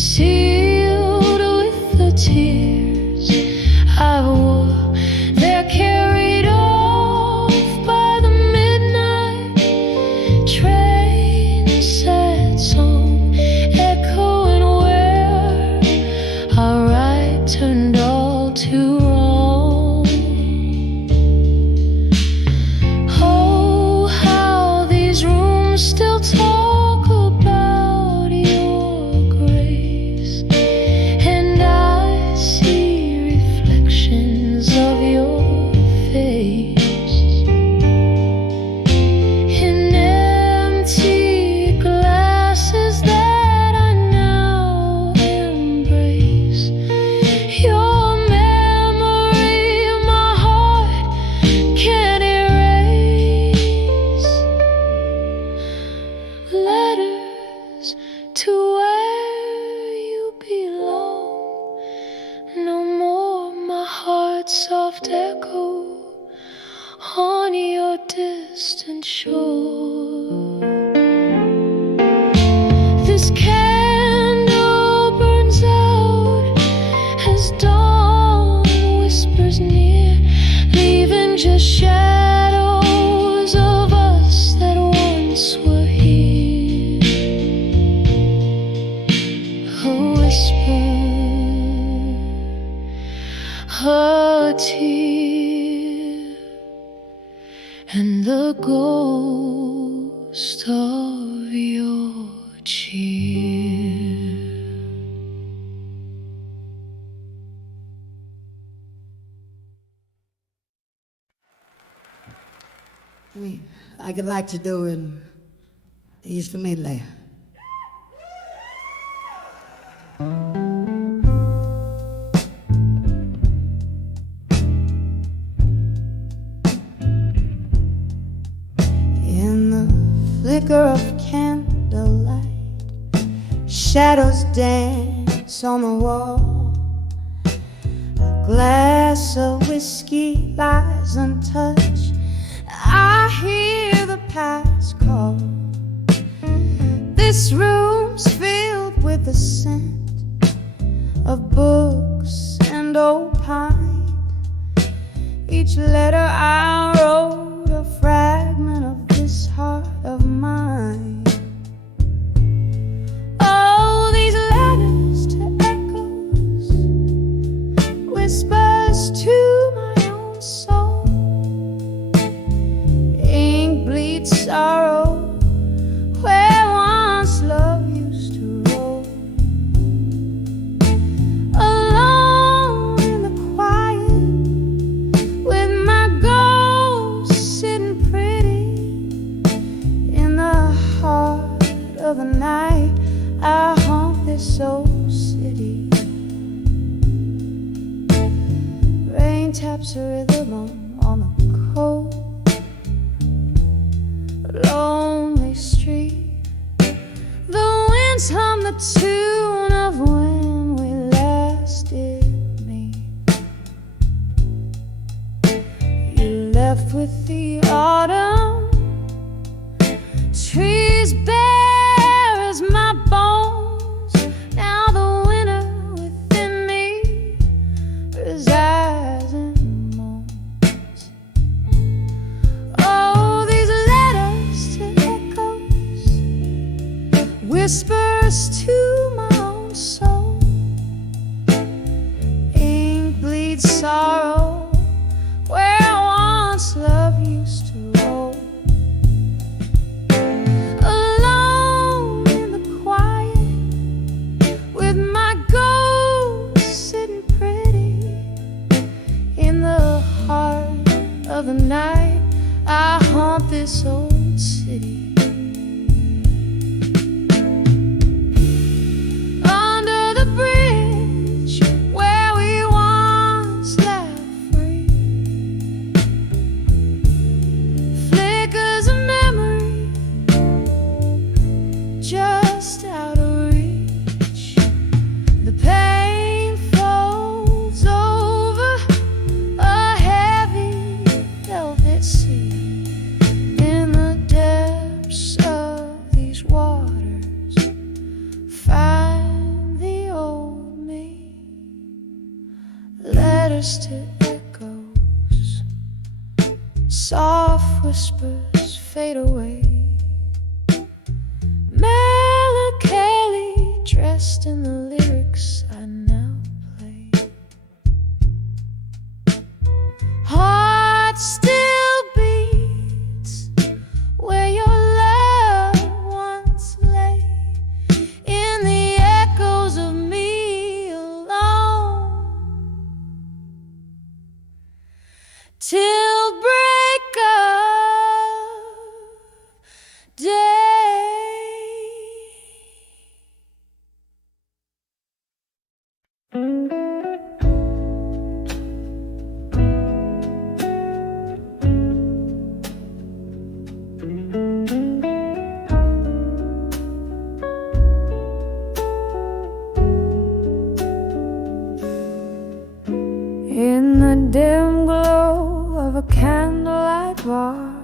sealed with the tears I've wore. They're carried off by the midnight train, sad song echoing where our right turned all to wrong. Oh, how these rooms still talk about your grace, and I see reflections of your face in empty glasses that I now embrace. Your memory my heart can't erase. Letters to where you belong, no more my heart's soft echo on your distant shore. This candle burns out as dawn whispers near, leaving just shadows of us that once were here. A whisper, a tear, and the ghost of your cheer. I'd like to do in the East Medley. In the flicker of candlelight, shadows dance on the wall. A glass of whiskey lies untouched. I hear the past call. This room's filled with the scent of books and old pine. Each letter I wrote a fragment of this heart of mine. Oh, these letters to echoes, whispers to my own soul. Ink bleeds sorrow where once love used to roll. Alone in the quiet with my ghost sitting pretty in the heart of the night, I haunt this old city. Rain taps a rhythm on the cold lonely street. The winds hum the tune of when we last did meet. You left with the autumn, trees bare as my bones. Now the winter within me resides and moans. Oh, these letters to echoes, whispers to my own soul. Ink bleeds sorrow where once love used to roll. Alone in the quiet with my ghost sitting pretty in the heart of the night, I haunt this old old city. Under the bridge where we once laughed free, flickers of memory just out of reach. The pain folds over a heavy velvet sea. In the depths of these waters, find the old me. Letters to echoes, soft whispers fade away. Melancholy dressed in the lyrics I now play. Heart still beats where your love once lay, in the echoes of me alone, till break of day. In the dim glow of a candlelight bar,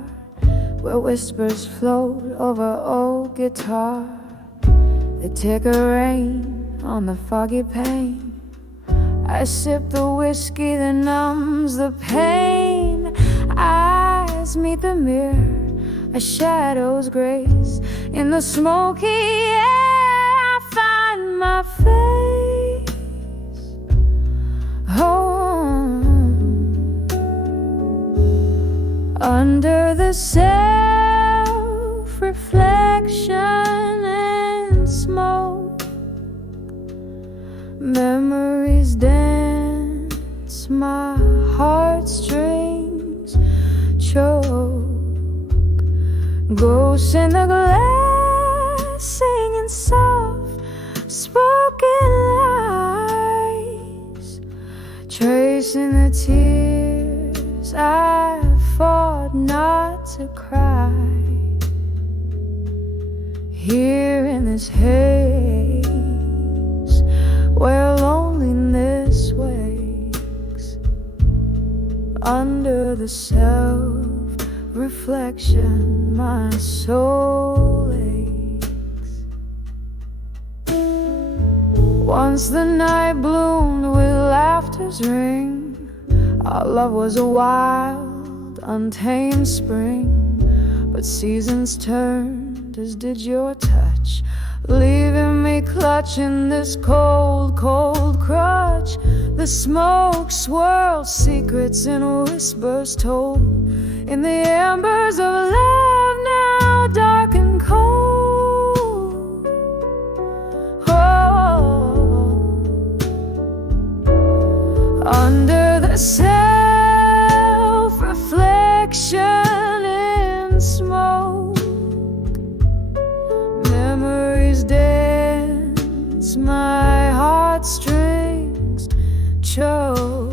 where whispers float over old guitar, they take a rain on the foggy pane. I sip the whiskey that numbs the pain. Eyes meet the mirror, a shadow's grace. In the smoky air I find my face. Oh, under the self-reflection and smoke, memories dance, my heartstrings choke. Ghosts in the glass singing soft spoken lies, tracing the tears I fought not to cry. Here in this haze where loneliness wakes, under the self-reflection my soul aches. Once the night bloomed with laughter's ring, our love was a wild, untamed spring. But seasons turned, as did your touch, leaving me clutching this cold, cold crutch. The smoke swirled, secrets and whispers told, in the embers of love now dark and cold. Oh, under the self-reflection in smoke, memories dance, my heartstrings choke.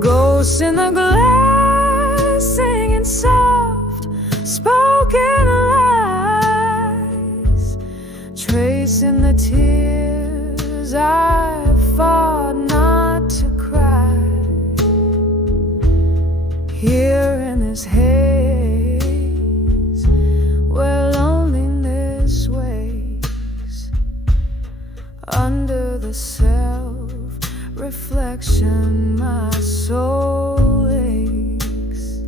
Ghosts in the glass singing soft spoken lies, tracing the tears I fought not to cry. Here in this haze where loneliness wakes, under the self-reflection my soul aches.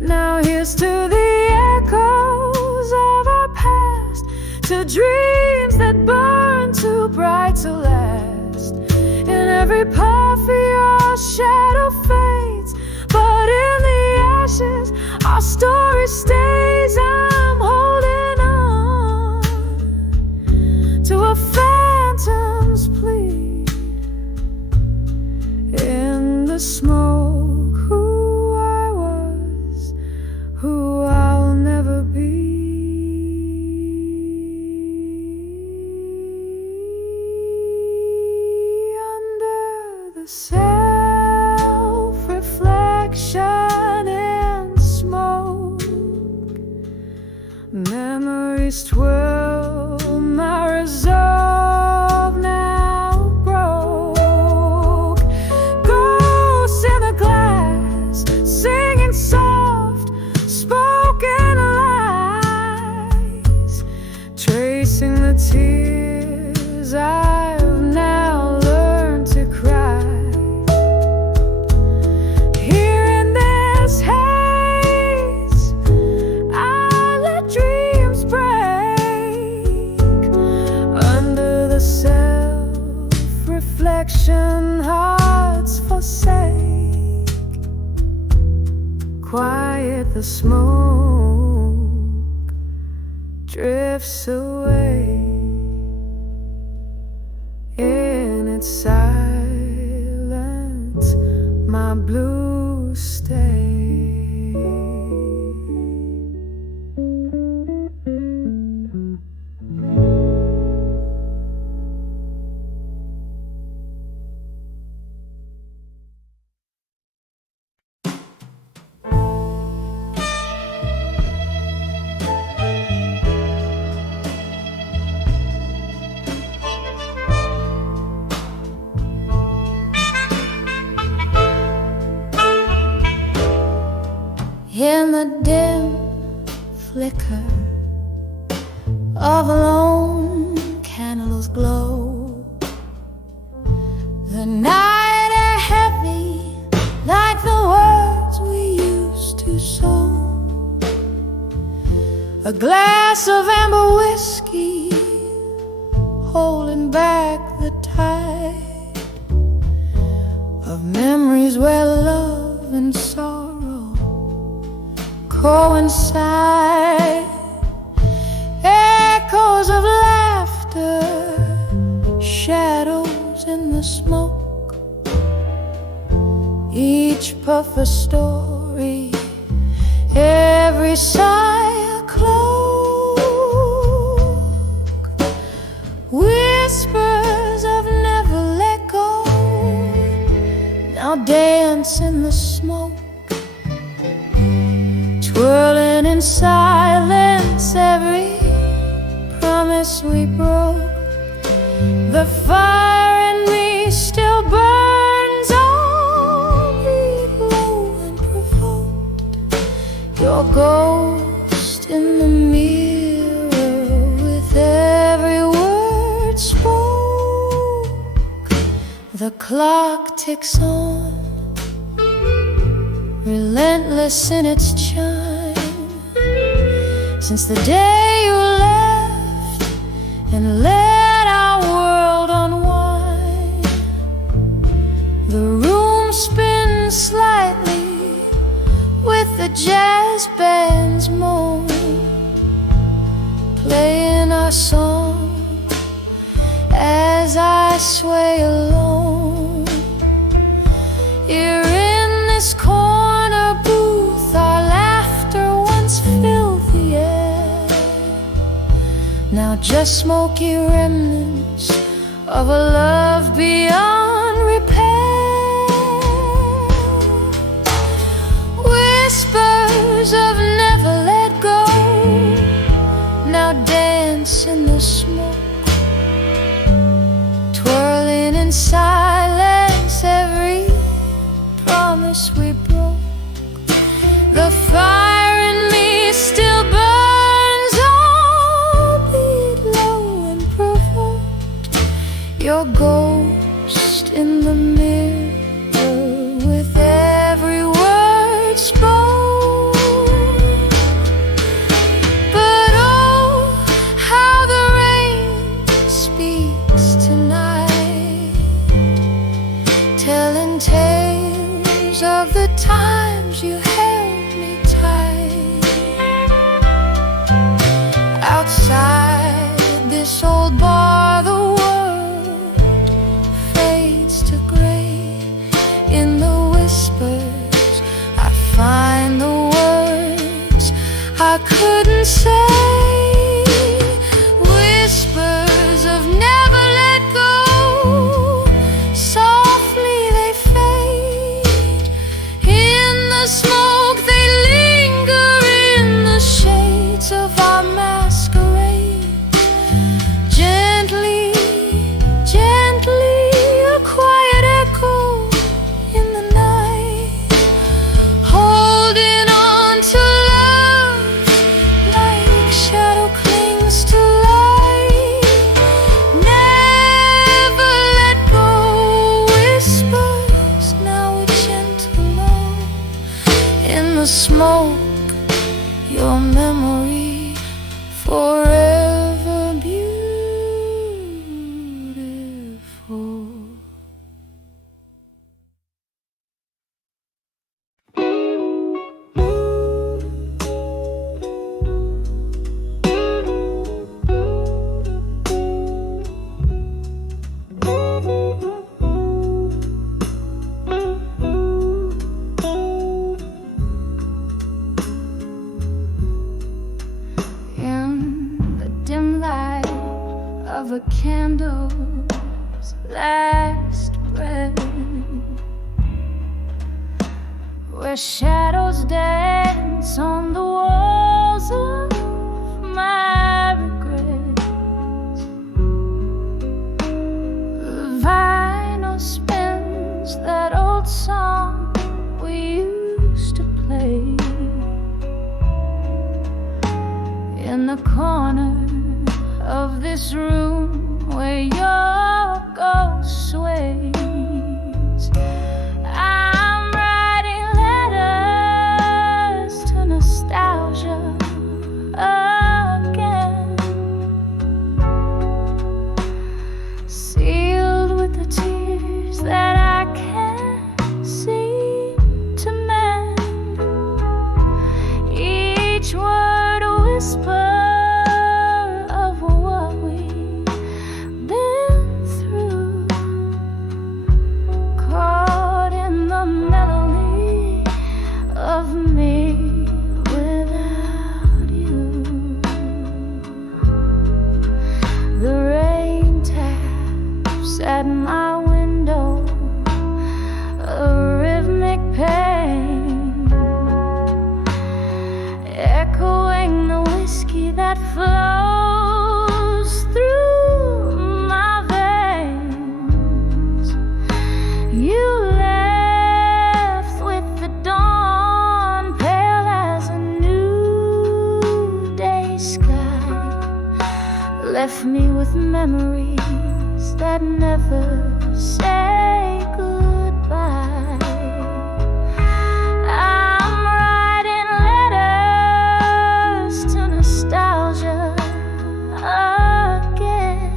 Now here's to the echoes of our past, to dreams that burn too bright to last. In every puff your shadow fades, but in the ashes our story stays. I'm holding on to a phantom's plea. In the smoke, who I was, who I memories twirl, my resolve now broke. Ghosts in the glass, singing soft spoken lies, tracing the tears I've now learned to cry. Here in this haze, I let dreams break. Under the self-reflection hearts forsake. Quiet, the smoke drifts away. In its silence, my blues stay. In the dim flicker of a lone candle's glow, the night air heavy like the words we used to sow. A glass of amber whiskey holding back the tide of memories where love and sorrow coincide. Echoes of laughter, shadows in the smoke, each puff a story, every sigh a cloak. Whispers of never let go now dance in the smoke, twirling in silence every promise we broke. The fire in me still burns, albeit low and provoked. Your ghost in the mirror with every word spoke. The clock ticks on, relentless in its chime, since the day you left and let our world unwind. The room spins slightly with the jazz band's moan, playing our song as I sway alone. Here in this corner booth, our laughter once filled the air, now just smoky remnants of a love beyond repair. Whispers of never let go now dance in the smoke, twirling in silence every promise we broke. The fire in me still burns, albeit low and provoked. Your ghost in the mirror with every word spoke. But oh, how the rain speaks tonight, telling tales of the times you held me tight. Outside this old bar, the world fades to gray. In the whispers, I find the words I couldn't say. Whispers of never let go, softly they fade. In the smoke they linger, in the shades of our masquerade. your memory forever beautiful. Of a candle's last breath, where shadows dance on the walls of my regrets. The vinyl spins that old song we used to play in the corner of this room where your ghost sways. I'm writing letters to nostalgia again, sealed with the tears that I can't seem to mend. Each word a whisper at my window, a rhythmic pain, echoing the whiskey that flows through my veins. You left with the dawn, pale as a new day sky, left me with memories that never say goodbye. I'm writing letters to nostalgia again,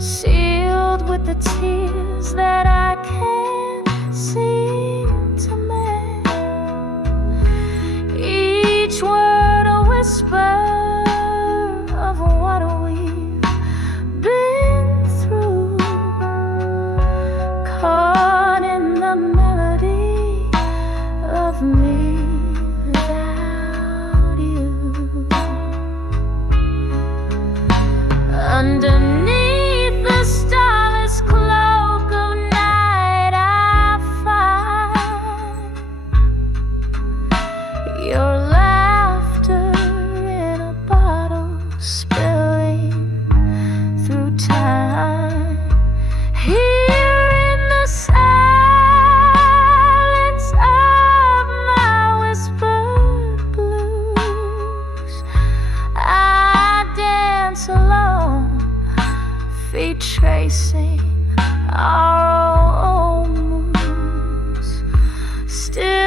sealed with the tears that I can't seem to mend. Each word a whisper of what we've been through, caught in the melody of me without you. Underneath the starless cloak of night, I find your laughter in a bottle, spilling through time. Here in the silence of my whispered blues, I dance alone, feet tracing our own moves. Still